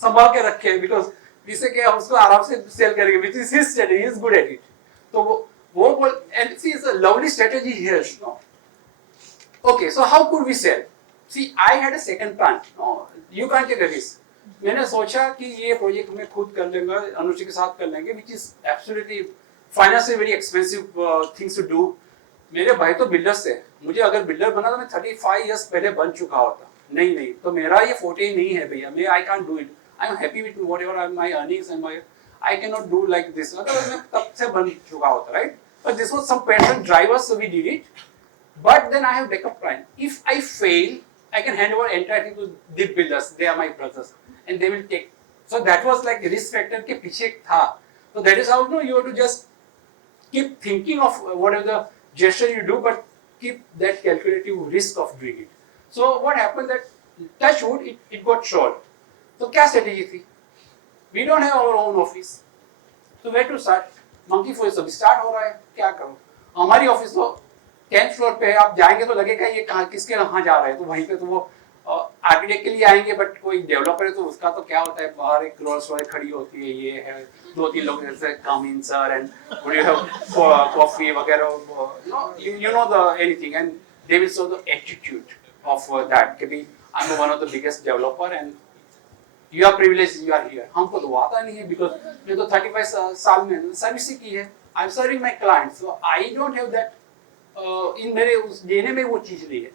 संभाल के रखे हैं because जिससे कि हम उसको आराम से sell करेंगे which is his strategy. He is good at it. तो वो बोल and see it's a lovely strategy here. No? Okay, so how could we sell? See, I had a second plan. No, you can't take a risk. मैंने सोचा कि ये project मैं खुद कर लेंगे, अनुष्ठि के साथ कर लेंगे, which is absolutely financially very expensive things to do. मेरे भाई तो बिल्डर्स है, मुझे अगर बिल्डर बना तो मैं 35 इयर्स पहले बन चुका होता। नहीं, तो मेरा ये फोटे नहीं है भैया, मैं I can't do it, I am happy with whatever are my earnings and my, I can not do like this, मतलब मैं तब से बन चुका होता, right? But this was some passion drivers, so we did it, but then I have backup plan. If I fail, I can hand over entirely to the builders. They are my brothers, and they will take. So that was like risk factor के पीछे था. So that is how you have to just keep thinking of whatever the gesture you do, but keep that calculative risk of doing it. So what happened that touch wood, it got short. So क्या strategy थी? We don't have our own office. So where to start? Monkey forest अभी start हो रहा है, क्या करो? हमारी office तो 10th फ्लोर पे, आप जाएंगे तो लगेगा ये कहाँ किसके कहाँ जा रहे हैं, तो वहीं पे तो वो आर्किटेक्ट के लिए आएंगे, बट कोई डेवलपर है तो उसका तो क्या होता है, बाहर एक रोल्स रॉयस खड़ी होती है, ये है 2-3 लोग जैसे come in sir and would you have coffee वगैरह, you know the anything, and they will show the attitude of that कि भाई I am one of the biggest developer and you are privilege, you are here. हमको तो आता नहीं है, because मैं तो 35 साल में सर्विस की है, I am serving my clients, so I don't have that in मेरे उस देने में वो चीज नहीं है।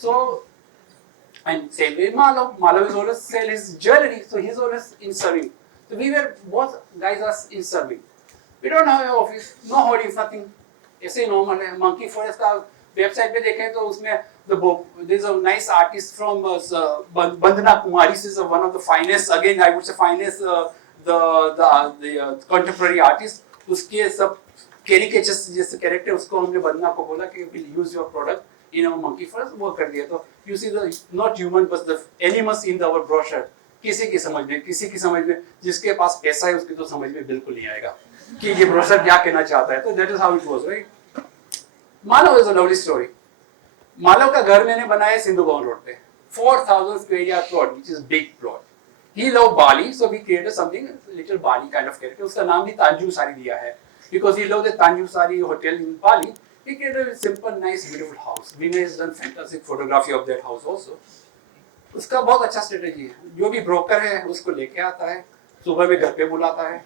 So and same way Malav is always sell his jewelry, so he's always in serving. So we were both guys are in serving. We don't have an office, no hoardings, nothing. ऐसे normal है। Monkey forest का website पे देखें तो उसमें there is a nice artist from Bandana Kumari, is one of the finest, again I would say finest the contemporary artist. उसके सब caricatures जैसे कैरेक्टर, उसको हमने बंदना को बोला कि will use your product in our monkey forest, वो कर दिया। तो you see the not human but the animals in our brochure. किसी की समझ में जिसके पास पैसा है उसकी तो समझ में बिल्कुल नहीं आएगा कि ये ब्रोशर क्या कहना चाहता है। तो that is how it was, right? Malav is a lovely story. Malav का घर मैंने बनाया सिंधु भवन रोड पे, 4000 square yard plot, which is big plot. He loved Bali, so we created something little Bali kind of character. उसका नाम भी तांजू सारी दिया है, because he loved the Tanjung Sari hotel in Bali. He created a simple, nice, beautiful house. Vinay has done fantastic photography of that house also. उसका बहुत अच्छा strategy है। जो भी ब्रोकर है उसको लेके आता है, सुबह में घर पे बुलाता है,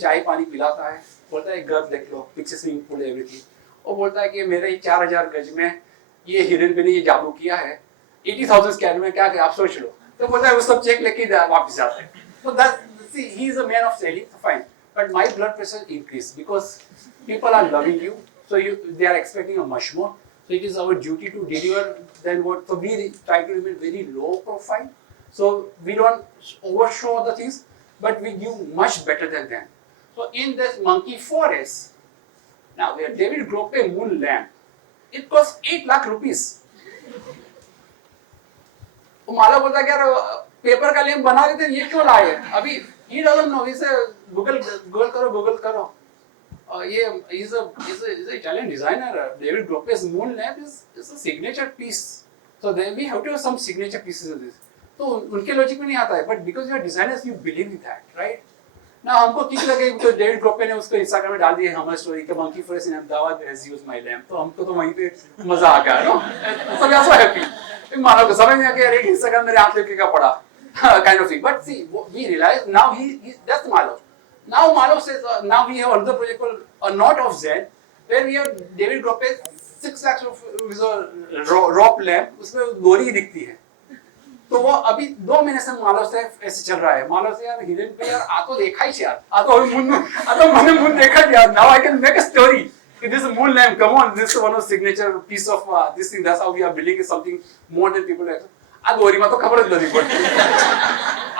चाय पानी पिलाता है, बोलता है घर देख लो, पीछे स्विमिंग पूल एवरीथिंग। वो बोलता है कि मेरे 4000 गज में ये हिरन ने ये जादू किया है, 80,000 स्क्वायर में क्या आप सोच लो। तो बोलता है वो सब चेक लेके वापस जाता है। So that, see, he is a man of selling, fine. But my blood pressure increased because people are loving you, so they are expecting a much more. So it is our duty to deliver. Then what? So we try to remain very low profile. So we don't overshow the things, but we give much better than them. So in this monkey forest, now we are David Grope moon lamp. It costs 8 lakh rupees. तो माला बोलता है यार paper का lamp बना रहे थे, ये क्यों लाए? अभी he doesn't know, इसे गूगल करो। ये is a Italian designer. David Grope's moon lamp is a signature piece. So then we have to have some signature pieces of this. तो उनके लॉजिक में नहीं आता है, but because you are designers, you believe in that, right? ना हमको kick लगे तो डेविड ग्रोपे ने उसको इंस्टाग्राम में डाल दिया हमारी स्टोरी के monkey forest in Ahmedabad has used my lamp. तो हमको तो वहीं पे मजा आ गया, नो सब ऐसा हैप्पी। मानो को समझ नहीं आया कि अरे इंस्टाग्राम मेरे हाथ लेके का पड़ा kind of thing. But see, we realize now that's Malav. Now Malav says now we have another project called a Knot of Zen, where we have David Grope's 6 lakhs of rope lamp, उसमें डोरी दिखती है। तो वो अभी 2 महीने से मालव से ऐसे चल रहा है। मालव से यार हिरन पे यार आ तो देखा ही यार, आ तो मैंने मुन देखा यार। Now I can make a story. This is moon lamp. Come on, this is one of signature piece of this thing. That's how we are building something more than people like. आ दोरी में तो खबर नहीं पड़ती।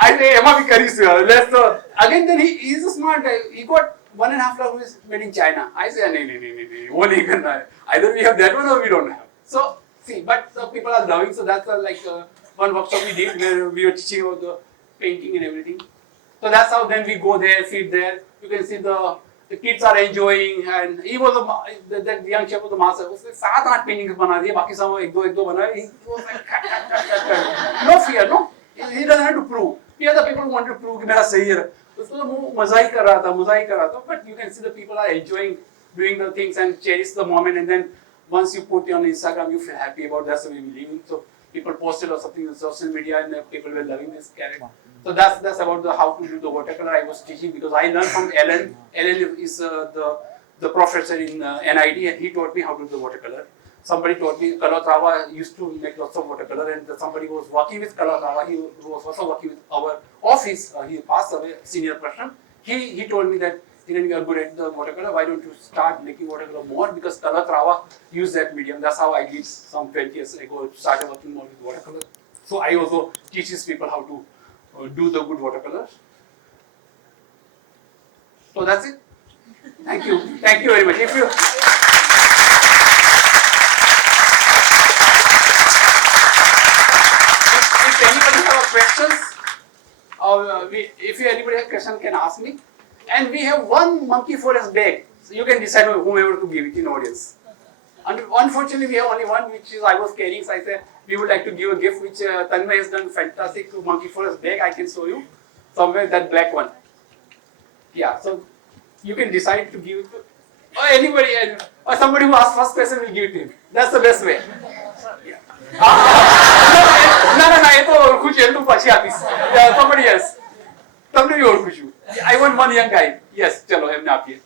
I say एमा भी करी से यार। Let's again then he is a smart guy. He got 1.5 lakh rupees made in China. I say नहीं वो नहीं करना है। Either we have that one or we don't have. So see, but people are loving. So that's like. One workshop we did where we were teaching about the painting and everything. So that's how then we go there, sit there. You can see the kids are enjoying, and he was that young chap was the master. उसने 7-8 paintings बना दिए, बाकी सब एक दो बना दिए. He was like no fear, no. He doesn't have to prove. The other people want to prove कि मेरा सही है. उसको तो मजा ही कर रहा था. But you can see the people are enjoying doing the things and cherish the moment. And then once you put it on Instagram, you feel happy about that's the way we live. So people posted or something on social media and people were loving this character. So that's about the how to do the watercolor I was teaching, because I learned from Ellen. Ellen is the professor in NID, and he taught me how to do the watercolor. Somebody taught me Kalatrava used to make lots of watercolor, and somebody who was working with Kalatrava, he was also working with our office. He passed away, senior person. He told me that, Hiren, you are good at the watercolor. Why don't you start making watercolor more? Because Kalatrava used that medium. That's how I did some 20 years ago. Started working more with watercolor. So I also teaches people how to do the good watercolors. So that's it. Thank you. Thank you very much. If anybody have questions, or if anybody has questions, can ask me. And we have one monkey forest bag. So you can decide whomever to give it in audience. And unfortunately, we have only one, which is I was carrying. So I said we would like to give a gift, which Tanmay has done fantastic monkey forest bag. I can show you somewhere, that black one. Yeah. So you can decide to give it to or anybody, or somebody who asks first question will give it to him. That's the best way. Yeah. No. Somebody else. I want one young guy. Yes, chalo, I'm not here.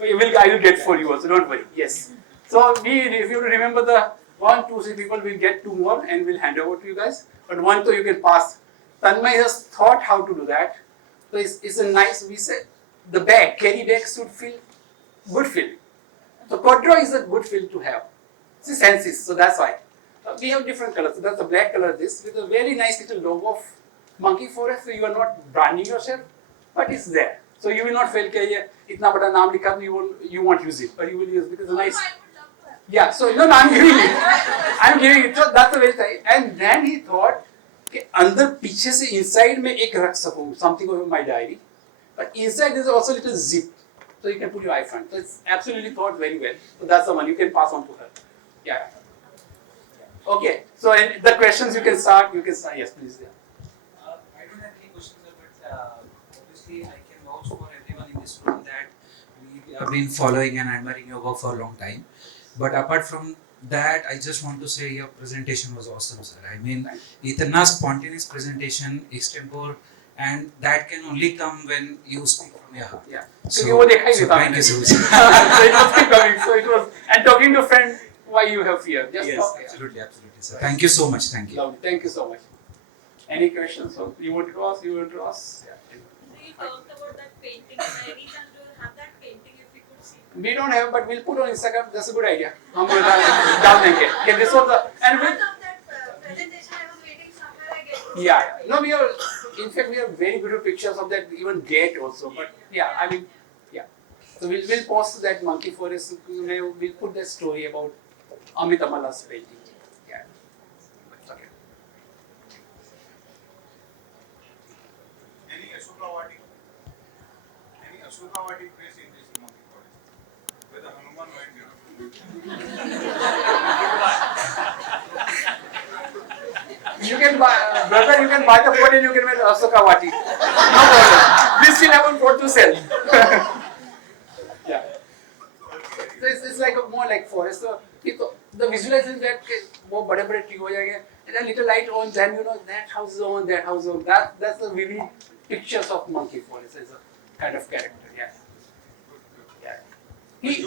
I will get for you also, don't worry. Yes. So if you remember the 1, 2, 3 people, we'll get 2 more and we'll hand over to you guys. But 1, 2 you can pass. Tanmay has thought how to do that. So it's a nice, we say, the bag, carry bag should feel good feeling. So quadro is a good feel to have. It's senses, so that's why. We have different colors. So that's the black color, this, with a very nice little logo of monkey forest. So you are not branding yourself, but it's there. So you will not feel that itna bada naam likha, you won't use it, but you will use it because it's nice. Yeah, so no, I'm giving it. I'm giving it. So that's the way it is. And then he thought, कि अंदर पीछे से inside में एक रख सकूँ, something of my diary, but inside there is also a little zip, so you can put your iPhone. So it's absolutely thought very well. So that's the one you can pass on to her. Yeah. Okay. So the questions you can start. Yes, please. Yeah. I don't have any questions, but obviously I can vouch for everyone in this room that we have been following and admiring your work for a long time. But apart from that, I just want to say your presentation was awesome, sir. I mean, itna spontaneous presentation, extempore, and that can only come when you speak from your heart. Yeah. So, So thank you so much. So it was keep coming. So it was, and talking to a friend, why you have fear? Just Yes, talk. absolutely, sir. Thank you so much. Thank you. Lovely. Thank you so much. Any questions? So you want to ask? You talked about that painting, and I need them to have that painting if we could see. We don't have, but we'll put on Instagram. That's a good idea. हम डाल देंगे. Okay, this was the and we. Part of that presentation, I was waiting somewhere. I get. Yeah. No, we have. In fact, we have very good pictures of that even gate also. But yeah, I mean, yeah. So we'll post that monkey forest. We'll put that story about Amit Amala's painting. Yeah. Okay. Any Asukawati place in this monkey forest? Where the Hanuman went, You can buy, brother. You can buy the pot and you can make Asukawati. No problem. We still have one pot to sell. Yeah. So it's like more like forest. So the visualization that more bade tree ho jayenge, and a little light on, then you know that house is on, that house is on. That's the vivid pictures of monkey forest as a kind of character. Yeah. Yeah. He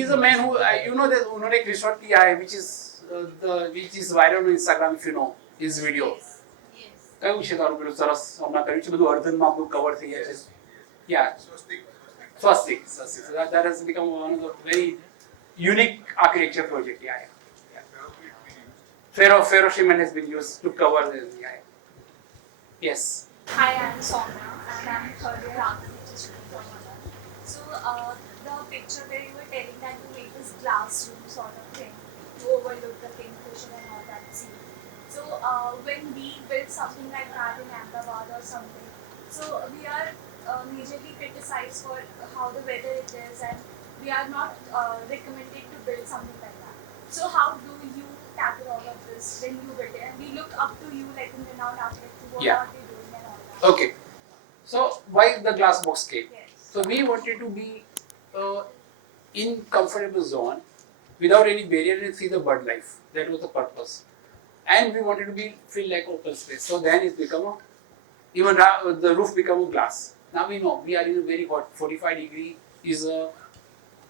is a man who you know that उन्होंने एक resort किया है, which is viral on Instagram if you know his video. Yes. કયું છે તારું પેલું સરસ હમણાં કર્યું છે બધું અર્ધનમાં આપણું કવર થઈ ગયા છે. Yeah. Swastik. So that has become one of the very unique architecture project. Yeah. Ferro cement has been used to cover the. Yeah. Yes. Hi, I'm Soumya and I'm third year architecture student from Madan. So the picture where you were telling that you make this glass room sort of thing to overlook the Kingfisher and all that scene. So when we build something like that in Ahmedabad or something, so we are majorly criticized for how the weather it is, and we are not recommended to build something like that. So how do you tackle all of this when you build it? And we look up to you like a renowned architect. What Yeah. are they doing and all that? Okay. So why the glass box came? Yes. So we wanted to be in comfortable zone without any barrier and see the bird life. That was the purpose. And we wanted to feel like open space. So then it's become a even the roof become glass. Now we know we are in a very hot 45-degree is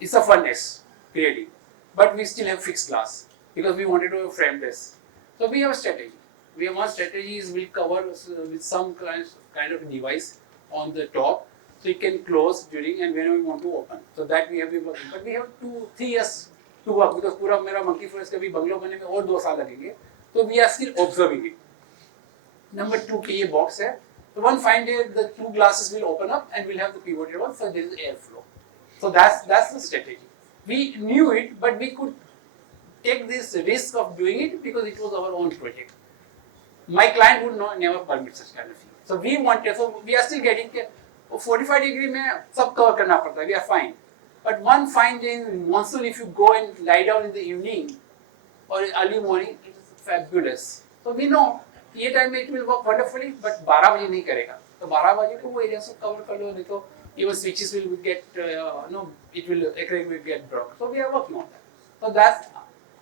it's a furnace creating, but we still have fixed glass because we wanted to have frameless. So we have a strategy. We have one strategy is we'll cover with some kind of device on the top, so it can close during and whenever we want to open. So that we have been working. But we have 2-3 years to work because पूरा मेरा monkey forest का भी bungalow बनने में और 2 साल लगेंगे. So we are still observing it. Number 2 के ये box है. So one fine day the 2 glasses will open up and we'll have the pivoted one, so there is airflow. So that's the strategy. We knew it, but we could take this risk of doing it because it was our own project. My client would never permit such kind of thing. So we wanted, so we are still getting 45-degree में सब cover करना पड़ता है. We are fine. But one fine day in monsoon, if you go and lie down in the evening or early morning, it is fabulous. So we know ये time में it will work wonderfully, but 12 बजे नहीं करेगा. तो 12 बजे को वो area सब cover कर लो, नहीं तो even switches will get acrylic will get broken. So we are working on that. So that's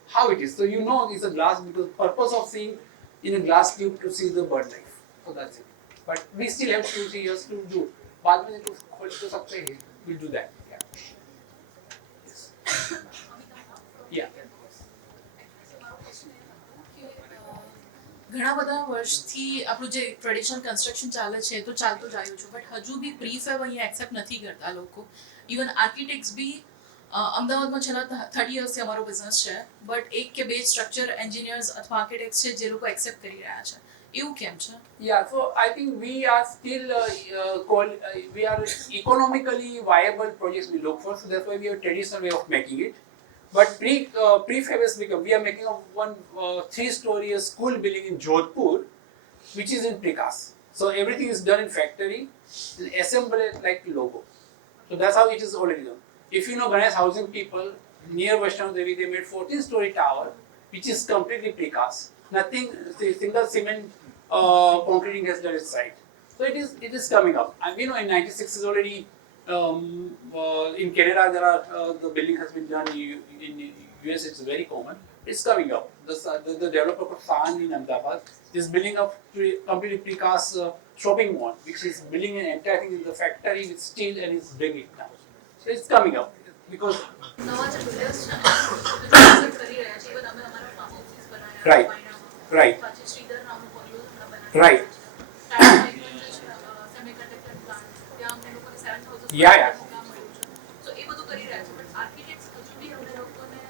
how it is. So you know it's a glass because purpose of seeing in a glass tube to see the bird life. So that's it. But we still have 2-3 years to do. बाद में तो खोल तो सकते हैं. We'll do that. Yeah. Yes. Yeah. ઘણા બધા વર્ષથી આપણું જે ટ્રેડિશનલ કન્સ્ટ્રક્શન ચાલે છે તો ચાલતો જ આવ્યું છે બટ હજુ બી પ્રીફેબ અહીંયા એક્સેપ્ટ નથી કરતા લોકો ઇવન આર્કિટેક્ટ્સ બી અમદાવાદમાં છેલ્લા 30 યર્સથી અમારો બિઝનેસ છે બટ 1 કે 2 સ્ટ્રક્ચર એન્જિનિયર્સ અથવા આર્કિટેક્ટ્સ છે જે લોકો એક્સેપ્ટ કરી રહ્યા છે એવું કેમ છે? Yeah, so I think we are still we are economically viable projects we look for, so that's why we have a traditional way of making it. But prefab is because we are making one 3-story school building in Jodhpur, which is in precast. So everything is done in factory, assemble it like logo. So that's how it is already done. If you know Ganesh housing people near Vaishnav Devi, they made 14-story tower, which is completely precast. Nothing, single cement concreting has done its side. So it is coming up. And we know in 96 is already in Canada there are the building has been done. In US it's very common. It's coming up. The developer of Saan in Ahmedabad is building up completely precast shopping mall, which is building an entire thing in the factory with steel and is bringing it down. So it's coming up because નવા જે builders છે accept કરી રહ્યા છે even અમે અમારા farm houses બનાવ્યા Right. Right. પછી શ્રીધર નામનું બંગલો બનાવ્યા Right. સેમિકન્ડક્ટર પ્લાન્ટ ત્યાં અમને લોકોને 7000 Yeah, yeah. કામ મળ્યું છે સો એ બધું કરી રહ્યા છે બટ આર્કિટેક્ટ્સ હજુ બી અમને લોકોને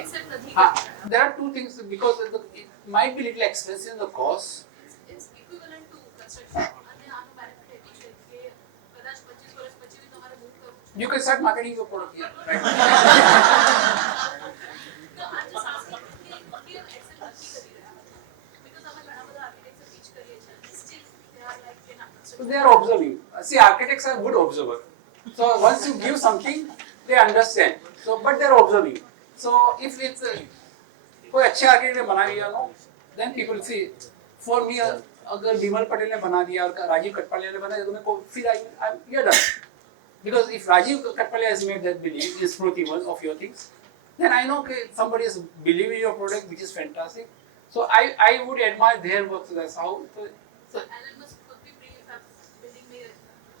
એક્સેપ્ટ નથી કરી રહ્યા. there are two things because it might be little expensive in the cost. It's equivalent to construction અને આનું બેનિફિટ એટલું છે કે કદાચ 25 વર્ષ પછી બી તમારે મૂવ કરવું છે. You can start marketing your product here, right? તો આ જે સાંસ્કૃતિક કે એક્સેપ્ટ નથી કરી રહ્યા બીકોઝ અમે ઘણા બધા આર્કિટેક્ટ્સ પીચ કરીએ છીએ steel they are like in So they are observing. See, architects are good observer. So once you give something, they understand. So but they are observing. So if it's कोई अच्छे architect ने बना दिया no, then people see. For me, अगर बिमल पटेल ने बना दिया और राजीव कटपालिया ने बना दिया तो मैं को फिर you're done. Because if Rajiv Katpalia has made that belief, is fruitful of your things, then I know okay, somebody is believing in your product, which is fantastic. So I would admire their work. So that's how. So Elon Musk खुद भी prefab building में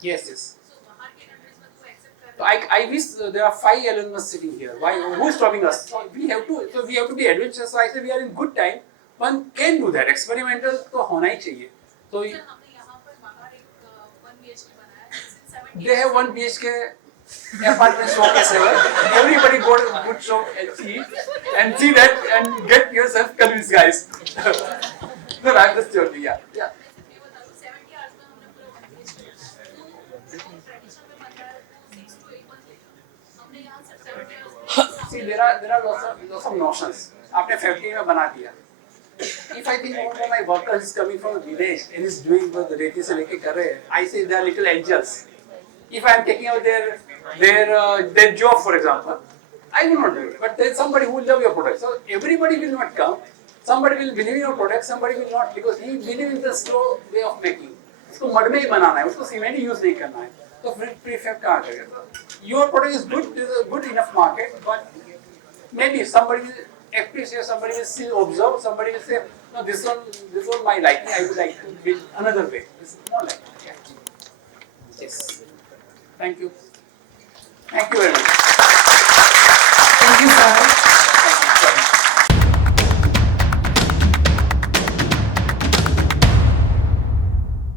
yes, yes. सो बाहर के countries में तो accept कर So I wish there are 5 Elon Musk sitting here. Why? Who is stopping us? So we have to be adventurous. So I say we are in good time. One can do that. Experimental तो होना ही चाहिए. So sir हमने यहाँ पर बाहर एक 1 BHK बनाया है since 70 they have 1 BHK apartment showcase ever. Everybody go to good show and see that and get yourself convinced, guys. No, I'm just joking. Yeah. ये बता दो 70 आवर्स में हमने पूरा 1 BHK बनाया तो ट्रेडिशनल में बनता है तो 6 to 8 months लेगा हमने यहाँ सिर्फ 70 hours See, there are lots of notions. आपने फैक्ट्री में बना दिया. If I think one of my workers is coming from a village and is doing what the रेती से लेके कर रहे हैं, I say they are little angels. If I am taking out their job, for example, I will not do it. But there is somebody who will love your product. So everybody will not come. Somebody will believe in your product, somebody will not because he believes in the slow way of making. उसको mud में ही बनाना है, उसको cement use नहीं करना है. तो prefab कहाँ करेगा? Your product is good, there is a good enough market, but maybe somebody will appreciate, somebody will still observe, somebody will say, No, this one my liking. I would like to build another way. This is more like yeah. Yes. Thank you. Thank you very much. Thank you, sir.